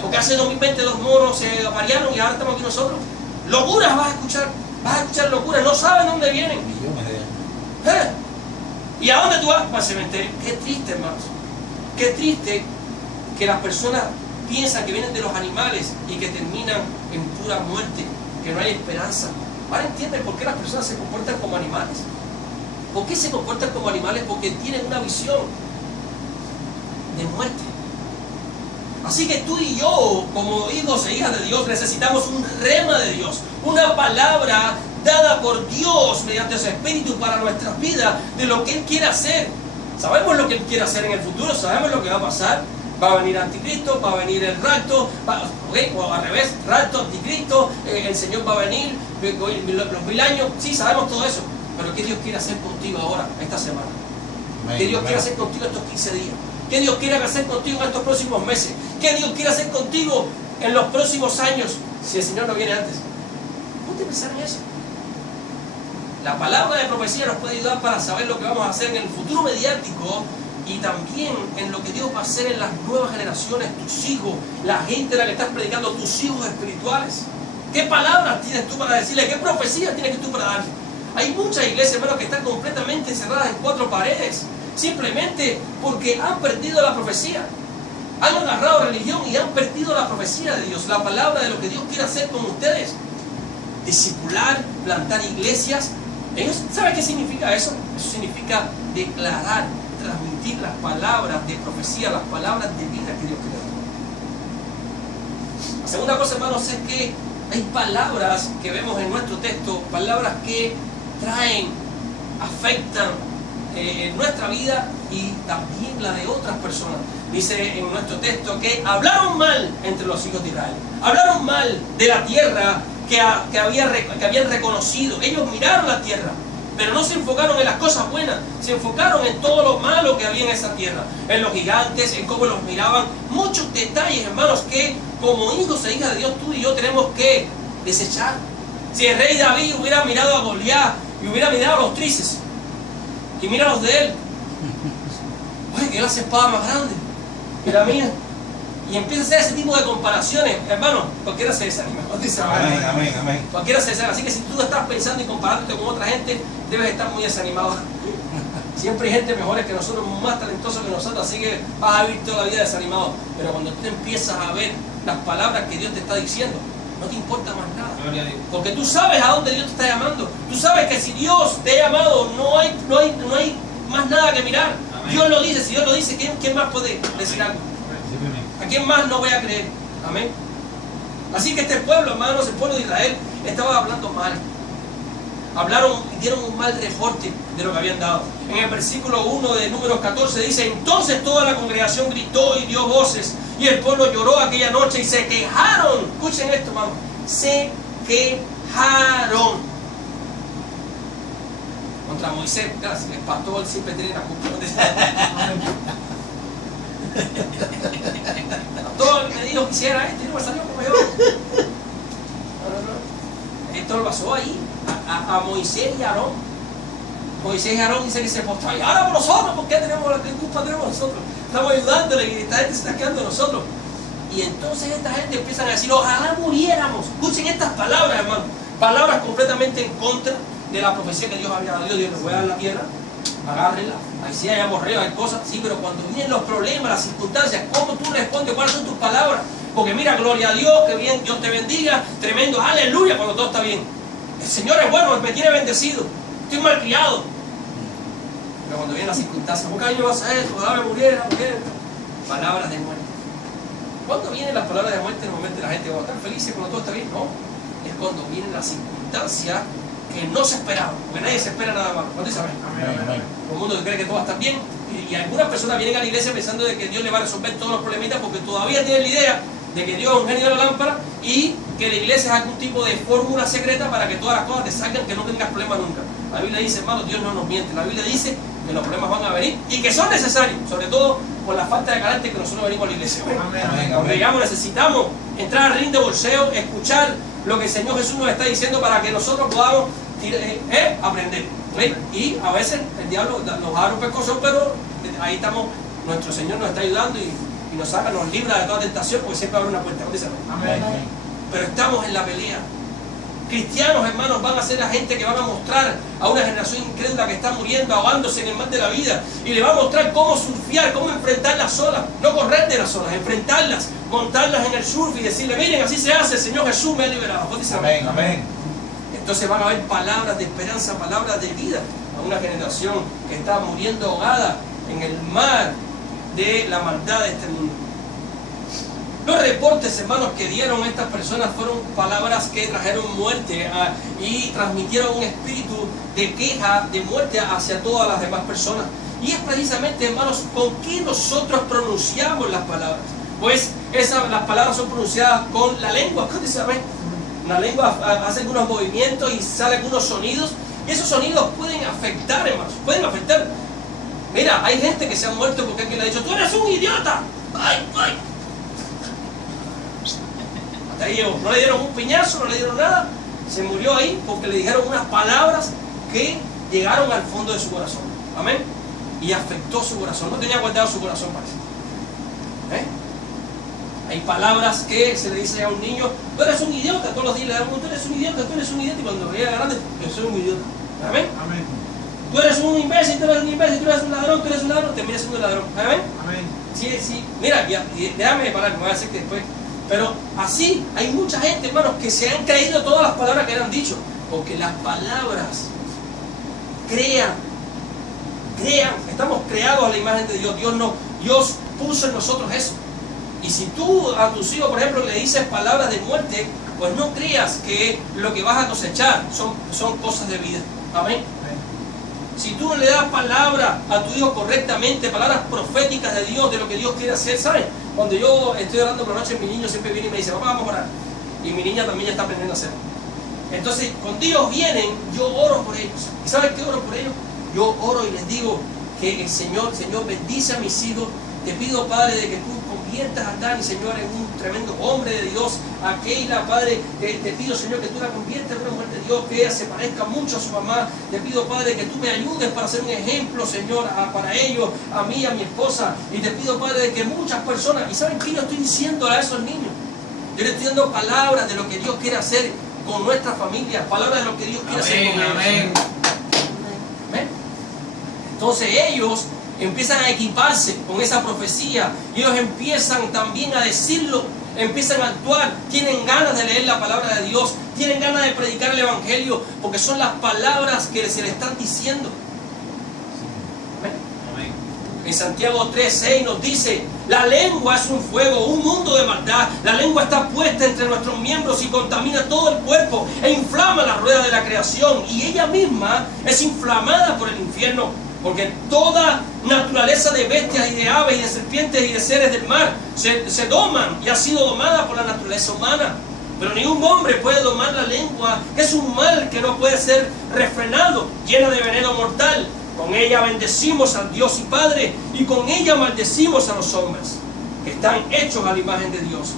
Porque hace 2020 los moros se variaron y ahora estamos aquí nosotros. Locuras vas a escuchar locuras, no saben dónde vienen. Millones de años. ¿Y a dónde tú vas? Para el cementerio. Qué triste, hermanos. Qué triste que las personas piensan que vienen de los animales y que terminan en pura muerte, que no hay esperanza. Ahora entienden por qué las personas se comportan como animales. ¿Por qué se comportan como animales? Porque tienen una visión de muerte. Así que tú y yo, como hijos e hijas de Dios, necesitamos un rema de Dios, una palabra dada por Dios mediante su Espíritu para nuestras vidas, de lo que Él quiere hacer. Sabemos lo que Él quiere hacer en el futuro, sabemos lo que va a pasar. Va a venir anticristo, va a venir el rapto, o al revés, rapto, anticristo, el Señor va a venir, los 1000 años. Sí, sabemos todo eso, pero ¿qué Dios quiere hacer contigo ahora, esta semana? ¿Qué Dios quiere hacer contigo estos 15 días? ¿Qué Dios quiere hacer contigo en estos próximos meses? ¿Qué Dios quiere hacer contigo en los próximos años? Si el Señor no viene antes. Ponte a pensar en eso. La palabra de profecía nos puede ayudar para saber lo que vamos a hacer en el futuro mediático y también en lo que Dios va a hacer en las nuevas generaciones, tus hijos, la gente a la que estás predicando, tus hijos espirituales. ¿Qué palabras tienes tú para decirle? ¿Qué profecía tienes tú para darle? Hay muchas iglesias, hermanos, que están completamente encerradas en 4 paredes, simplemente porque han perdido la profecía. Han agarrado religión y han perdido la profecía de Dios, la palabra de lo que Dios quiere hacer con ustedes. Discipular, plantar iglesias. ¿Sabe qué significa eso? Eso significa declarar, transmitir las palabras de profecía, las palabras de vida que Dios quiere dar. La segunda cosa, hermanos, es que hay palabras que vemos en nuestro texto, palabras que traen, afectan nuestra vida y también la de otras personas. Dice en nuestro texto que hablaron mal entre los hijos de Israel, hablaron mal de la tierra que habían reconocido. Ellos miraron la tierra, pero no se enfocaron en las cosas buenas, se enfocaron en todo lo malo que había en esa tierra, en los gigantes, en cómo los miraban. Muchos detalles, hermanos, que como hijos e hijas de Dios, tú y yo tenemos que desechar. Si el rey David hubiera mirado a Goliat y hubiera mirado a los tríceps, Y mira los de él. Oye, que él hace espada más grande que la mía. Y empieza a hacer ese tipo de comparaciones. Hermano, cualquiera se desanima. Amén, amén, amén. Cualquiera se desanima. Así que si tú estás pensando y comparándote con otra gente, debes estar muy desanimado. Siempre hay gente mejores que nosotros, más talentosos que nosotros, así que vas a vivir toda la vida desanimado. Pero cuando tú empiezas a ver las palabras que Dios te está diciendo, no te importa más nada. Gloria a Dios. Porque tú sabes a dónde Dios te está llamando. Tú sabes que si Dios te ha llamado, no hay más nada que mirar. Amén. Dios lo dice. Si Dios lo dice, ¿quién más puede decir algo? ¿A quién más no voy a creer? Amén. Así que este pueblo, hermanos, el pueblo de Israel, estaba hablando mal. Hablaron y dieron un mal reporte de lo que habían dado. En el versículo 1 de Números 14 dice: entonces toda la congregación gritó y dio voces, y el pueblo lloró aquella noche y se quejaron. Escuchen esto, hermano. Se quejaron contra Moisés. Gracias, el pastor siempre tiene la culpa. Todo me dijo que hiciera esto y no me salió como yo. No. Esto lo pasó ahí a Moisés y Aarón. Moisés y Aarón dicen que se postró y ahora por nosotros, ¿por qué qué culpa tenemos nosotros? Estamos ayudándole y esta gente se está quedando de nosotros. Y entonces esta gente empiezan a decir: ojalá muriéramos. Escuchen estas palabras, hermano. Palabras completamente en contra de la profecía que Dios había dado. Dios les voy a dar la tierra, agárrenla. Ahí sí hay aborreo, hay cosas, sí, pero cuando vienen los problemas, las circunstancias, ¿cómo tú respondes? ¿Cuáles son tus palabras? Porque mira, gloria a Dios, que bien, Dios te bendiga, tremendo, aleluya, cuando todo está bien. El Señor es bueno, me tiene bendecido, estoy mal criado. Pero cuando vienen las circunstancias, ¿por qué a mí me pasa esto? Ojalá me muriera, ¿por qué? Palabras de muerte. ¿Cuándo vienen las palabras de muerte? En el momento de la gente va a estar feliz cuando todo está bien. No, es cuando vienen las circunstancias que no se esperaban, porque nadie se espera nada malo. ¿Cuántos saben? Todo el mundo cree que todo va a estar bien, y algunas personas vienen a la iglesia pensando de que Dios le va a resolver todos los problemitas, porque todavía tienen la idea de que Dios es un genio de la lámpara y que la iglesia es algún tipo de fórmula secreta para que todas las cosas te salgan, que no tengas problemas nunca. La Biblia dice, hermano, Dios no nos miente. La Biblia dice que los problemas van a venir y que son necesarios, sobre todo por la falta de carácter que nosotros venimos a la iglesia. Cuando llegamos necesitamos entrar al ring de bolseo, escuchar lo que el Señor Jesús nos está diciendo para que nosotros podamos aprender. Y a veces el diablo nos abre un pescozo, pero ahí estamos, nuestro Señor nos está ayudando y nos saca, nos libra de toda tentación, porque siempre abre una puerta. Amén. Pero estamos en la pelea. Cristianos, hermanos, van a ser la gente que van a mostrar a una generación incrédula que está muriendo, ahogándose en el mar de la vida, y le va a mostrar cómo surfear, cómo enfrentar las olas, no correr de las olas, enfrentarlas, montarlas en el surf y decirle: miren, así se hace, el Señor Jesús me ha liberado. Amén, amén. Entonces van a haber palabras de esperanza, palabras de vida a una generación que está muriendo ahogada en el mar de la maldad de este mundo. Los reportes, hermanos, que dieron estas personas fueron palabras que trajeron muerte y transmitieron un espíritu de queja, de muerte hacia todas las demás personas. Y es precisamente, hermanos, con qué nosotros pronunciamos las palabras. Pues las palabras son pronunciadas con la lengua. ¿Cómo se sabe? La lengua hace algunos movimientos y salen algunos sonidos. Y esos sonidos pueden afectar, hermanos, pueden afectar. Mira, hay gente que se ha muerto porque alguien le ha dicho: tú eres un idiota. ¡Ay, ay! Hasta ahí llegó. No le dieron un piñazo, no le dieron nada. Se murió ahí porque le dijeron unas palabras que llegaron al fondo de su corazón. Amén. Y afectó su corazón. No tenía guardado su corazón, parece. Hay palabras que se le dice a un niño: tú eres un idiota. Todos los días le damos: tú eres un idiota, tú eres un idiota. Y cuando llega grande: yo soy un idiota. Amén. Amén. Tú eres un imbécil, tú eres un imbécil, tú eres un ladrón, tú eres un ladrón, termina siendo un ladrón. ¿Amén? Amén. Sí, sí. Mira, déjame parar, me voy a decir que después. Pero así hay mucha gente, hermanos, que se han creído todas las palabras que le han dicho. Porque las palabras crean. Estamos creados a la imagen de Dios. Dios puso en nosotros eso. Y si tú a tus hijos, por ejemplo, le dices palabras de muerte, pues no creas que lo que vas a cosechar son cosas de vida. Amén. Si tú no le das palabra a tu hijo correctamente, palabras proféticas de Dios, de lo que Dios quiere hacer, ¿sabes? Cuando yo estoy orando por la noche, mi niño siempre viene y me dice: papá, vamos a orar. Y mi niña también ya está aprendiendo a hacerlo. Entonces, cuando ellos vienen, yo oro por ellos. ¿Y sabes qué oro por ellos? Yo oro y les digo que el Señor bendice a mis hijos, Te pido, Padre, de que tú conviertas a Dani, Señor, en un tremendo hombre de Dios. A Keila, Padre, te pido, Señor, que tú la conviertas en una mujer de Dios, que ella se parezca mucho a su mamá. Te pido, Padre, que tú me ayudes para ser un ejemplo, Señor, para ellos, a mí, a mi esposa. Y te pido, Padre, de que muchas personas, ¿y saben qué yo estoy diciendo a esos niños? Yo les estoy dando palabras de lo que Dios quiere hacer con nuestra familia, palabras de lo que Dios quiere hacer con ellos. Amén. Amén. Entonces ellos empiezan a equiparse con esa profecía y ellos empiezan también a decirlo, empiezan a actuar, tienen ganas de leer la palabra de Dios, tienen ganas de predicar el Evangelio, porque son las palabras que se le están diciendo. Amén. Amén. En Santiago 3:6 nos dice: la lengua es un fuego, un mundo de maldad. La lengua está puesta entre nuestros miembros y contamina todo el cuerpo e inflama la rueda de la creación, y ella misma es inflamada por el infierno. Porque toda naturaleza de bestias y de aves y de serpientes y de seres del mar se doman y ha sido domada por la naturaleza humana. Pero ningún hombre puede domar la lengua, que es un mal que no puede ser refrenado, llena de veneno mortal. Con ella bendecimos al Dios y Padre, y con ella maldecimos a los hombres, que están hechos a la imagen de Dios.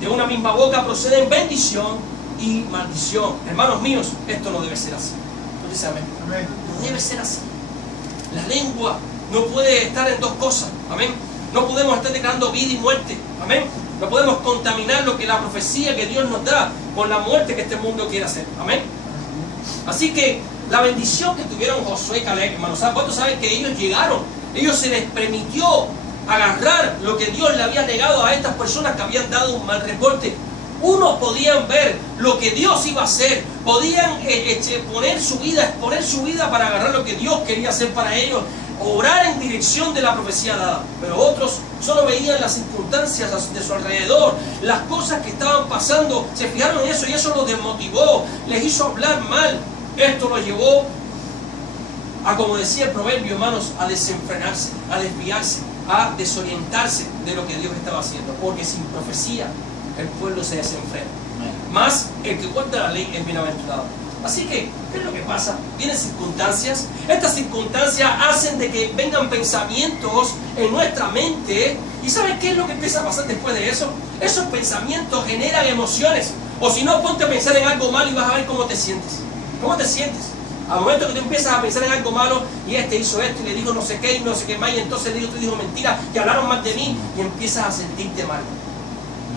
De una misma boca proceden bendición y maldición. Hermanos míos, esto no debe ser así. ¿No dice amén? Amén. No debe ser así. La lengua no puede estar en dos cosas. Amén. No podemos estar declarando vida y muerte. Amén. No podemos contaminar lo que la profecía que Dios nos da con la muerte que este mundo quiere hacer. Amén. Así que la bendición que tuvieron Josué y Caleb, hermanos, ¿cuántos saben que ellos llegaron? Ellos se les permitió agarrar lo que Dios le había negado a estas personas que habían dado un mal reporte. Unos podían ver lo que Dios iba a hacer, podían exponer su vida para agarrar lo que Dios quería hacer para ellos, obrar en dirección de la profecía dada. Pero otros solo veían las circunstancias de su alrededor, las cosas que estaban pasando, se fijaron en eso y eso los desmotivó, les hizo hablar mal. Esto los llevó a, como decía el proverbio, hermanos, a desenfrenarse, a desviarse, a desorientarse de lo que Dios estaba haciendo, porque sin profecía el pueblo se desenfrena. Más el que guarda la ley es bienaventurado. Así que, ¿qué es lo que pasa? Vienen circunstancias. Estas circunstancias hacen de que vengan pensamientos en nuestra mente. ¿Y saben qué es lo que empieza a pasar después de eso? Esos pensamientos generan emociones. O si no, ponte a pensar en algo malo y vas a ver cómo te sientes. ¿Cómo te sientes? Al momento que tú empiezas a pensar en algo malo, y este hizo esto y le dijo no sé qué y no sé qué más, y entonces el otro dijo mentira y hablaron mal de mí, y empiezas a sentirte mal.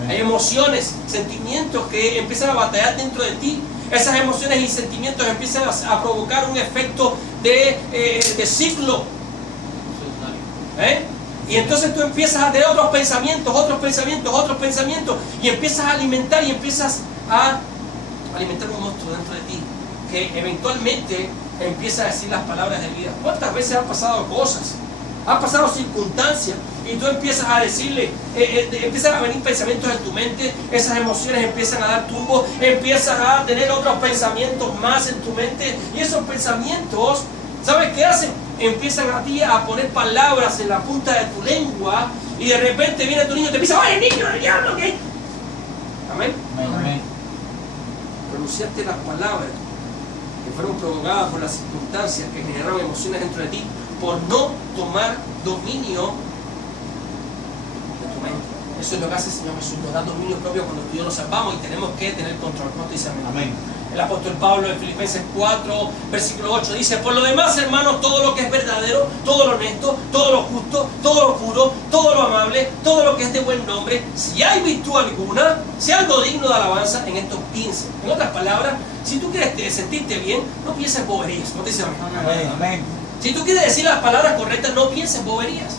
Hay emociones, sentimientos que empiezan a batallar dentro de ti. Esas emociones y sentimientos empiezan a provocar un efecto de ciclo. Y entonces tú empiezas a tener otros pensamientos, y empiezas a alimentar y empiezas a alimentar un monstruo dentro de ti que eventualmente empieza a decir las palabras de vida. ¿Cuántas veces han pasado cosas? Han pasado circunstancias y tú empiezas a decirle, empiezan a venir pensamientos en tu mente, esas emociones empiezan a dar tumbo, empiezas a tener otros pensamientos más en tu mente, y esos pensamientos, ¿sabes qué hacen? Empiezan a ti a poner palabras en la punta de tu lengua, y de repente viene tu niño y te empieza: ¡oye, niño del diablo! ¿Qué? Amén. Amén. Pronunciaste las palabras que fueron provocadas por las circunstancias que generaron emociones dentro de ti, por no tomar dominio de tu mente. Eso es lo que hace el Señor Jesús, nos da dominio propio cuando tú y yo nos salvamos, y tenemos que tener control. ¿Cuánto dice amén? Amén. El apóstol Pablo en Filipenses 4, versículo 8 dice: por lo demás, hermanos, todo lo que es verdadero, todo lo honesto, todo lo justo, todo lo puro, todo lo amable, todo lo que es de buen nombre, si hay virtud alguna, si algo digno de alabanza, en esto piensen. En otras palabras, si tú quieres sentirte bien, no pienses en boberías. ¿Cuánto dice amén? Amén. Amén. Si tú quieres decir las palabras correctas, no pienses en boberías.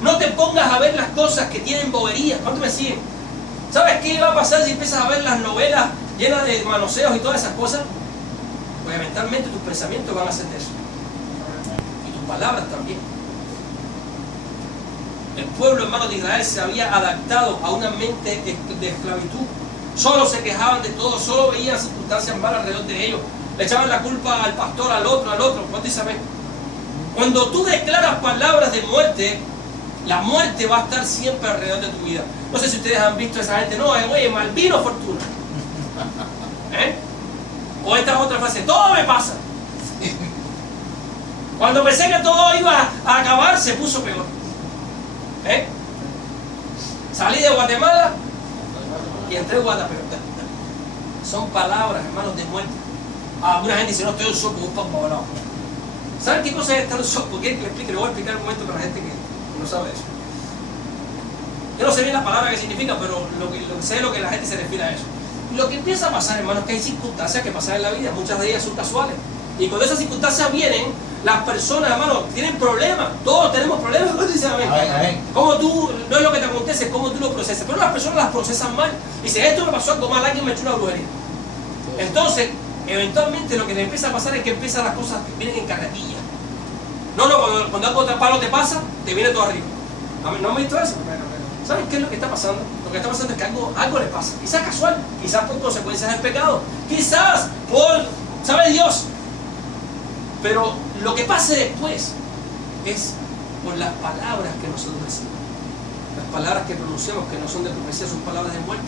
No te pongas a ver las cosas que tienen boberías. ¿Cuánto me siguen? ¿Sabes qué va a pasar si empiezas a ver las novelas llenas de manoseos y todas esas cosas? Pues eventualmente tus pensamientos van a ser de eso. Y tus palabras también. El pueblo, hermano, de Israel se había adaptado a una mente de esclavitud. Solo se quejaban de todo, solo veían circunstancias malas alrededor de ellos. Le echaban la culpa al pastor, al otro. ¿Cuánto dice amén? Cuando tú declaras palabras de muerte, la muerte va a estar siempre alrededor de tu vida. No sé si ustedes han visto a esa gente: no, oye, mal vino fortuna. O esta otra frase: todo me pasa. Cuando pensé que todo iba a acabar, se puso peor. Guatemala y entré en Guatapé. Son palabras, hermanos, de muerte. Alguna gente dice, no, estoy en shock, un poco hablado. ¿Saben qué cosa es estar en shock? ¿Por qué que le explique? Le voy a explicar un momento para la gente que no sabe eso. Yo no sé bien la palabra que significa, pero sé lo que la gente se refiere a eso. Lo que empieza a pasar, hermanos, es que hay circunstancias que pasan en la vida, muchas de ellas son casuales. Y cuando esas circunstancias vienen, las personas, hermanos, tienen problemas. Todos tenemos problemas. ¿Cómo dicen amén? Como tú, no es lo que te acontece, es cómo tú lo procesas. Pero las personas las procesan mal. Dicen, esto me pasó algo mal, alguien me echó una brujería. Entonces, eventualmente lo que le empieza a pasar es que empiezan las cosas que vienen en carretilla. No, cuando algo palo te pasa, te viene todo arriba. ¿No han visto eso? ¿Saben qué es lo que está pasando? Lo que está pasando es que algo le pasa. Quizás casual, quizás por consecuencias del pecado, quizás por, ¿sabe Dios? Pero lo que pase después es por las palabras que nosotros decimos. Las palabras que pronunciamos, que no son de profecía, son palabras de muerte.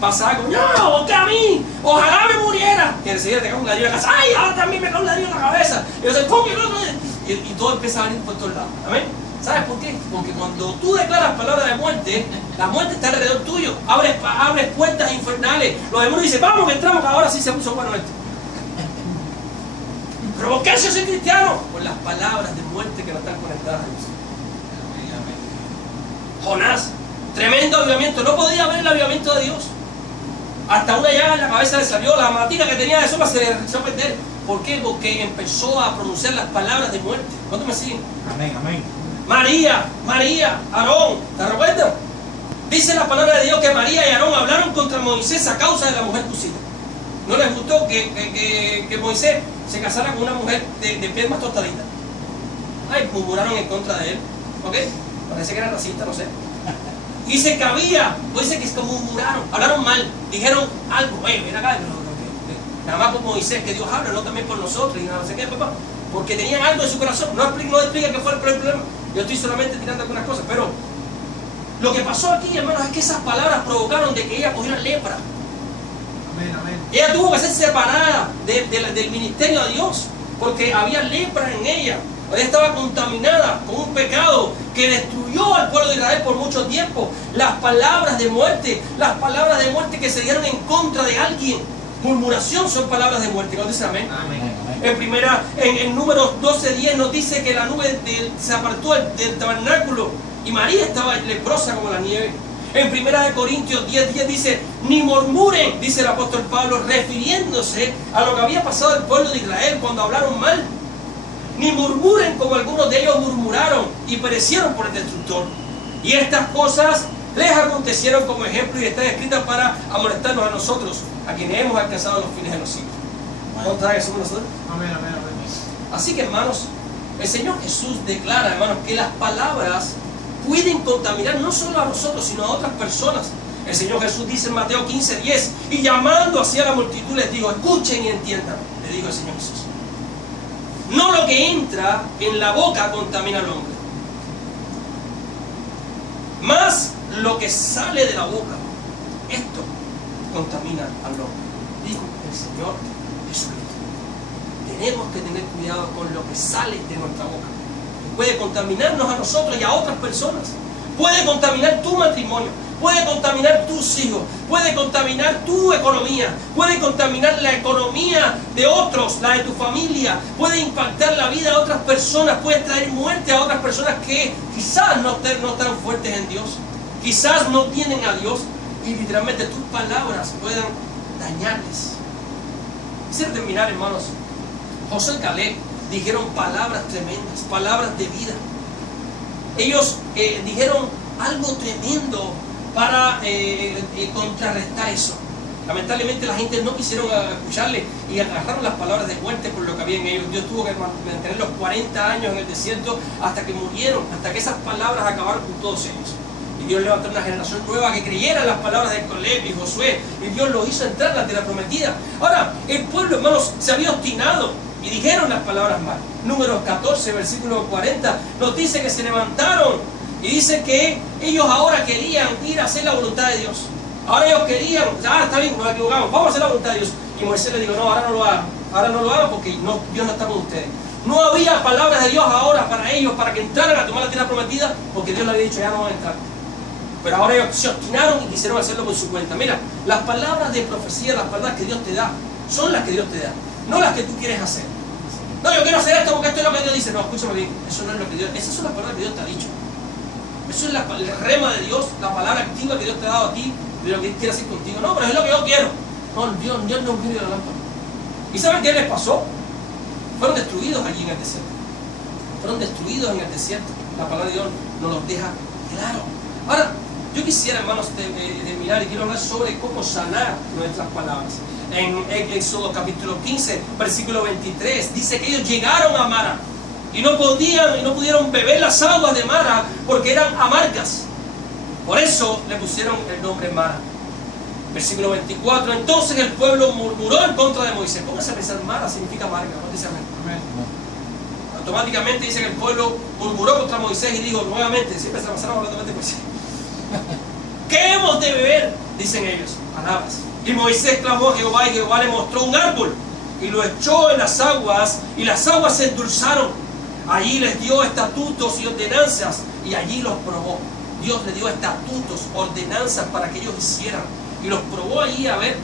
Pasa algo, no, porque a mí, ojalá me muriera. Y enseguida te cae un ladrillo en la casa, ay, ahora también me cae un ladrillo en la cabeza. Y yo ¡pum! Y todo empieza a venir por todos lados. ¿Amén? ¿Sabes por qué? Porque cuando tú declaras palabras de muerte, la muerte está alrededor tuyo. Abres puertas infernales. Los demonios dicen, vamos, que entramos, que ahora sí se puso bueno esto. ¿Pero por qué yo soy cristiano? Por las palabras de muerte que no están conectadas a Dios. Jonás, tremendo avivamiento, no podía ver el avivamiento de Dios. Hasta una llaga en la cabeza le salió, la matica que tenía de sopa se echó a perder. ¿Por qué? Porque empezó a pronunciar las palabras de muerte. ¿Cuántos me siguen? Amén, amén. María, Aarón, ¿te recuerdas? Dice la palabra de Dios que María y Aarón hablaron contra Moisés a causa de la mujer cusita. No les gustó que Moisés se casara con una mujer de piel más tostadita. Ay, murmuraron en contra de él. ¿Ok? Parece que era racista, no sé. Dice que había, pues dice que murmuraron, hablaron mal, dijeron algo. Oye, ven acá, nada más por Moisés, que Dios habla, no también por nosotros, y no sé qué, papá. Porque tenían algo en su corazón. No explica qué fue el problema. Yo estoy solamente tirando algunas cosas, pero lo que pasó aquí, hermanos, es que esas palabras provocaron de que ella cogiera lepra. Amén, amén. Ella tuvo que ser separada del ministerio de Dios, porque había lepra en ella. Ella estaba contaminada con un pecado que destruyó al pueblo de Israel por mucho tiempo. Las palabras de muerte que se dieron en contra de alguien. Murmuración son palabras de muerte. ¿Cuántos dicen amén? Amén. En Números 12:10 nos dice que la nube se apartó del tabernáculo y María estaba leprosa como la nieve. En 1 Corintios 10:10 dice, ni murmuren, dice el apóstol Pablo, refiriéndose a lo que había pasado al pueblo de Israel cuando hablaron mal. Ni murmuren como algunos de ellos murmuraron y perecieron por el destructor. Y estas cosas les acontecieron como ejemplo y están escritas para amonestarnos a nosotros, a quienes hemos alcanzado los fines de los siglos. ¿Cuántos saben que somos nosotros? Amén, amén, amén. Así que, hermanos, el Señor Jesús declara, hermanos, que las palabras pueden contaminar no solo a nosotros, sino a otras personas. El Señor Jesús dice en Mateo 15:10, y llamando hacia la multitud les digo, escuchen y entiendan, le dijo el Señor Jesús. No lo que entra en la boca contamina al hombre, más lo que sale de la boca, esto contamina al hombre, dijo el Señor Jesucristo. Tenemos que tener cuidado con lo que sale de nuestra boca. Puede contaminarnos a nosotros y a otras personas. Puede contaminar tu matrimonio, puede contaminar tus hijos, puede contaminar tu economía, puede contaminar la economía de otros, la de tu familia, puede impactar la vida de otras personas, puede traer muerte a otras personas que quizás no están fuertes en Dios, quizás no tienen a Dios, y literalmente tus palabras puedan dañarles. Quisiera terminar, hermanos. Josué y Caleb dijeron palabras tremendas, palabras de vida. Ellos dijeron algo tremendo para contrarrestar eso. Lamentablemente la gente no quisieron escucharle y agarraron las palabras de muerte por lo que había en ellos. Dios tuvo que mantenerlos 40 años en el desierto hasta que murieron, hasta que esas palabras acabaron con todos ellos. Y Dios levantó una generación nueva que creyera en las palabras de Caleb y Josué, y Dios los hizo entrar en la tierra prometida. Ahora, el pueblo, hermanos, se había obstinado y dijeron las palabras mal. Números 14, versículo 40, nos dice que se levantaron y dice que ellos ahora querían ir a hacer la voluntad de Dios. Ahora ellos querían, está bien, nos equivocamos, vamos a hacer la voluntad de Dios. Y Moisés le dijo, no, ahora no lo hagan porque Dios no está con ustedes. No había palabras de Dios ahora para ellos, para que entraran a tomar la tierra prometida, porque Dios le había dicho, ya no van a entrar. Pero ahora ellos se obstinaron y quisieron hacerlo por su cuenta. Mira, las palabras de profecía, las palabras que Dios te da, son las que Dios te da, no las que tú quieres hacer. No, yo quiero hacer esto porque esto es lo que Dios dice. No, escúchame bien, eso no es lo que Dios... Esas son las palabras que Dios te ha dicho. Eso es el rema de Dios, la palabra activa que Dios te ha dado a ti, de lo que Él quiere hacer contigo. No, pero es lo que yo quiero. No, Dios no es un genio de la lámpara. ¿Y saben qué les pasó? Fueron destruidos allí en el desierto. Fueron destruidos en el desierto. La palabra de Dios nos los deja claro. Ahora, yo quisiera, hermanos, terminar y quiero hablar sobre cómo sanar nuestras palabras. En Éxodo capítulo 15, versículo 23, dice que ellos llegaron a Mara y no pudieron beber las aguas de Mara porque eran amargas. Por eso le pusieron el nombre Mara. Versículo 24, entonces el pueblo murmuró en contra de Moisés. Póngase a pensar, Mara significa amarga, ¿no dice amén? Automáticamente dice que el pueblo murmuró contra Moisés y dijo nuevamente, siempre se la pasaron hablando de Moisés. ¿Qué hemos de beber? Dicen ellos, palabras. Y Moisés clamó a Jehová y Jehová le mostró un árbol y lo echó en las aguas y las aguas se endulzaron. Allí les dio estatutos y ordenanzas y allí los probó. Dios les dio estatutos, ordenanzas para que ellos hicieran y los probó allí a ver.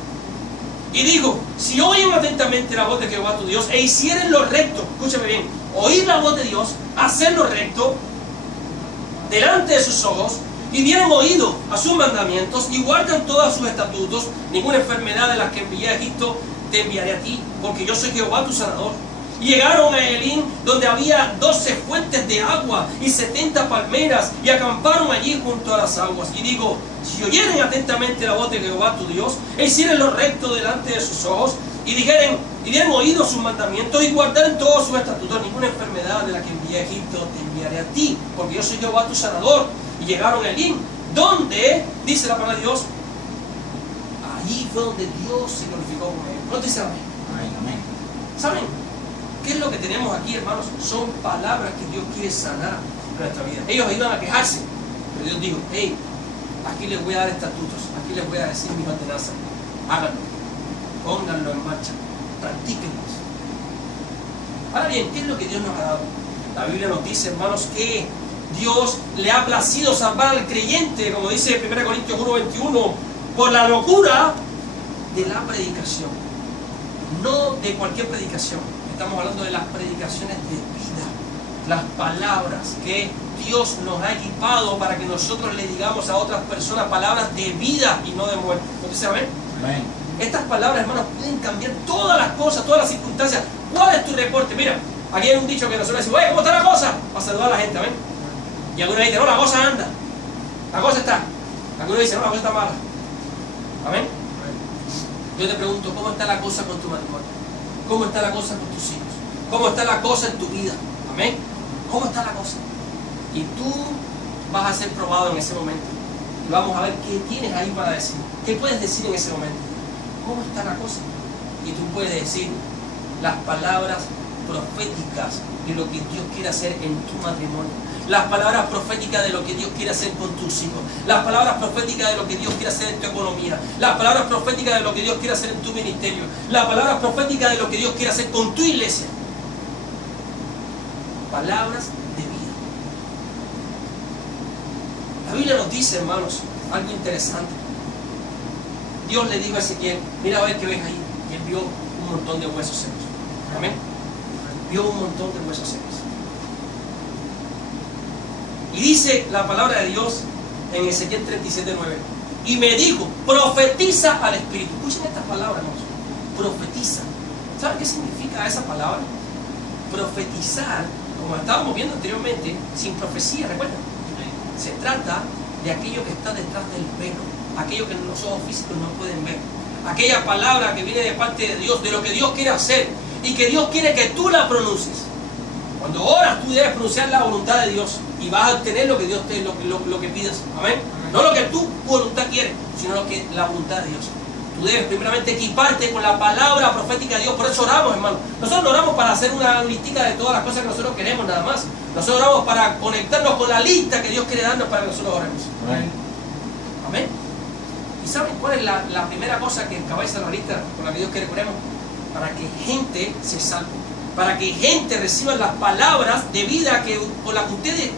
Y dijo, si oyen atentamente la voz de Jehová tu Dios e hicieren lo recto, escúchame bien, oír la voz de Dios, hacer lo recto delante de sus ojos, y dieron oído a sus mandamientos y guardan todos sus estatutos, ninguna enfermedad de las que envié a Egipto te enviaré a ti, porque yo soy Jehová tu sanador. Y llegaron a Elim, donde había 12 fuentes de agua y 70 palmeras, y acamparon allí junto a las aguas. Y digo, si oyeren atentamente la voz de Jehová tu Dios, e hicieren lo recto delante de sus ojos, y dieron oído a sus mandamientos, y guardaren todos sus estatutos, ninguna enfermedad de la que envié a Egipto te enviaré a ti, porque yo soy Jehová tu sanador. Y llegaron a Elim, donde, dice la palabra de Dios, allí fue donde Dios se glorificó con ellos. ¿No dice amén? Amén. ¿Saben? ¿Qué es lo que tenemos aquí, hermanos? Son palabras que Dios quiere sanar en nuestra vida. Ellos iban a quejarse, pero Dios dijo, hey, aquí les voy a dar estatutos, aquí les voy a decir mis ordenanzas. Háganlo, pónganlo en marcha, practíquenlos. Ahora bien, ¿qué es lo que Dios nos ha dado? La Biblia nos dice, hermanos, que Dios le ha placido salvar al creyente, como dice 1 Corintios 1:21, por la locura de la predicación. No de cualquier predicación. Estamos hablando de las predicaciones de vida. Las palabras que Dios nos ha equipado para que nosotros le digamos a otras personas palabras de vida y no de muerte. ¿No te saben? Amén. Estas palabras, hermanos, pueden cambiar todas las cosas, todas las circunstancias. ¿Cuál es tu reporte? Mira, aquí hay un dicho que nosotros decimos, oye, ¿cómo está la cosa? Para saludar a la gente, amén. Y algunos dicen, no, la cosa anda, la cosa está. Algunos dicen, no, la cosa está mala. Amén. Yo te pregunto, ¿cómo está la cosa con tu matrimonio? ¿Cómo está la cosa con tus hijos? ¿Cómo está la cosa en tu vida? Amén. ¿Cómo está la cosa? Y tú vas a ser probado en ese momento. Y vamos a ver qué tienes ahí para decir. ¿Qué puedes decir en ese momento? ¿Cómo está la cosa? Y tú puedes decir las palabras proféticas de lo que Dios quiere hacer en tu matrimonio. Las palabras proféticas de lo que Dios quiere hacer con tus hijos. Las palabras proféticas de lo que Dios quiere hacer en tu economía. Las palabras proféticas de lo que Dios quiere hacer en tu ministerio. Las palabras proféticas de lo que Dios quiere hacer con tu iglesia. Palabras de vida. La Biblia nos dice, hermanos, algo interesante. Dios le dijo a Ezequiel, mira a ver qué ves ahí. Y él vio un montón de huesos secos. Amén. Vio un montón de huesos secos. Y dice la palabra de Dios en Ezequiel 37:9. Y me dijo, profetiza al Espíritu. Escuchen estas palabras, hermanos. Profetiza. ¿Saben qué significa esa palabra? Profetizar, como estábamos viendo anteriormente, sin profecía, ¿recuerdan? Se trata de aquello que está detrás del velo, aquello que los ojos físicos no pueden ver. Aquella palabra que viene de parte de Dios, de lo que Dios quiere hacer y que Dios quiere que tú la pronuncies. Cuando oras, tú debes pronunciar la voluntad de Dios y vas a obtener lo que Dios te, lo que pidas. Amén. No lo que tu voluntad quiere, sino la voluntad de Dios. Tú debes primeramente equiparte con la palabra profética de Dios. Por eso oramos, hermano. Nosotros no oramos para hacer una listica de todas las cosas que nosotros queremos, nada más. Nosotros oramos para conectarnos con la lista que Dios quiere darnos para que nosotros oremos. Amén. Amén. ¿Y saben cuál es la primera cosa que encabeza la lista con la que Dios quiere que oremos? Para que gente se salve. Para que gente reciba las palabras de vida con las que ustedes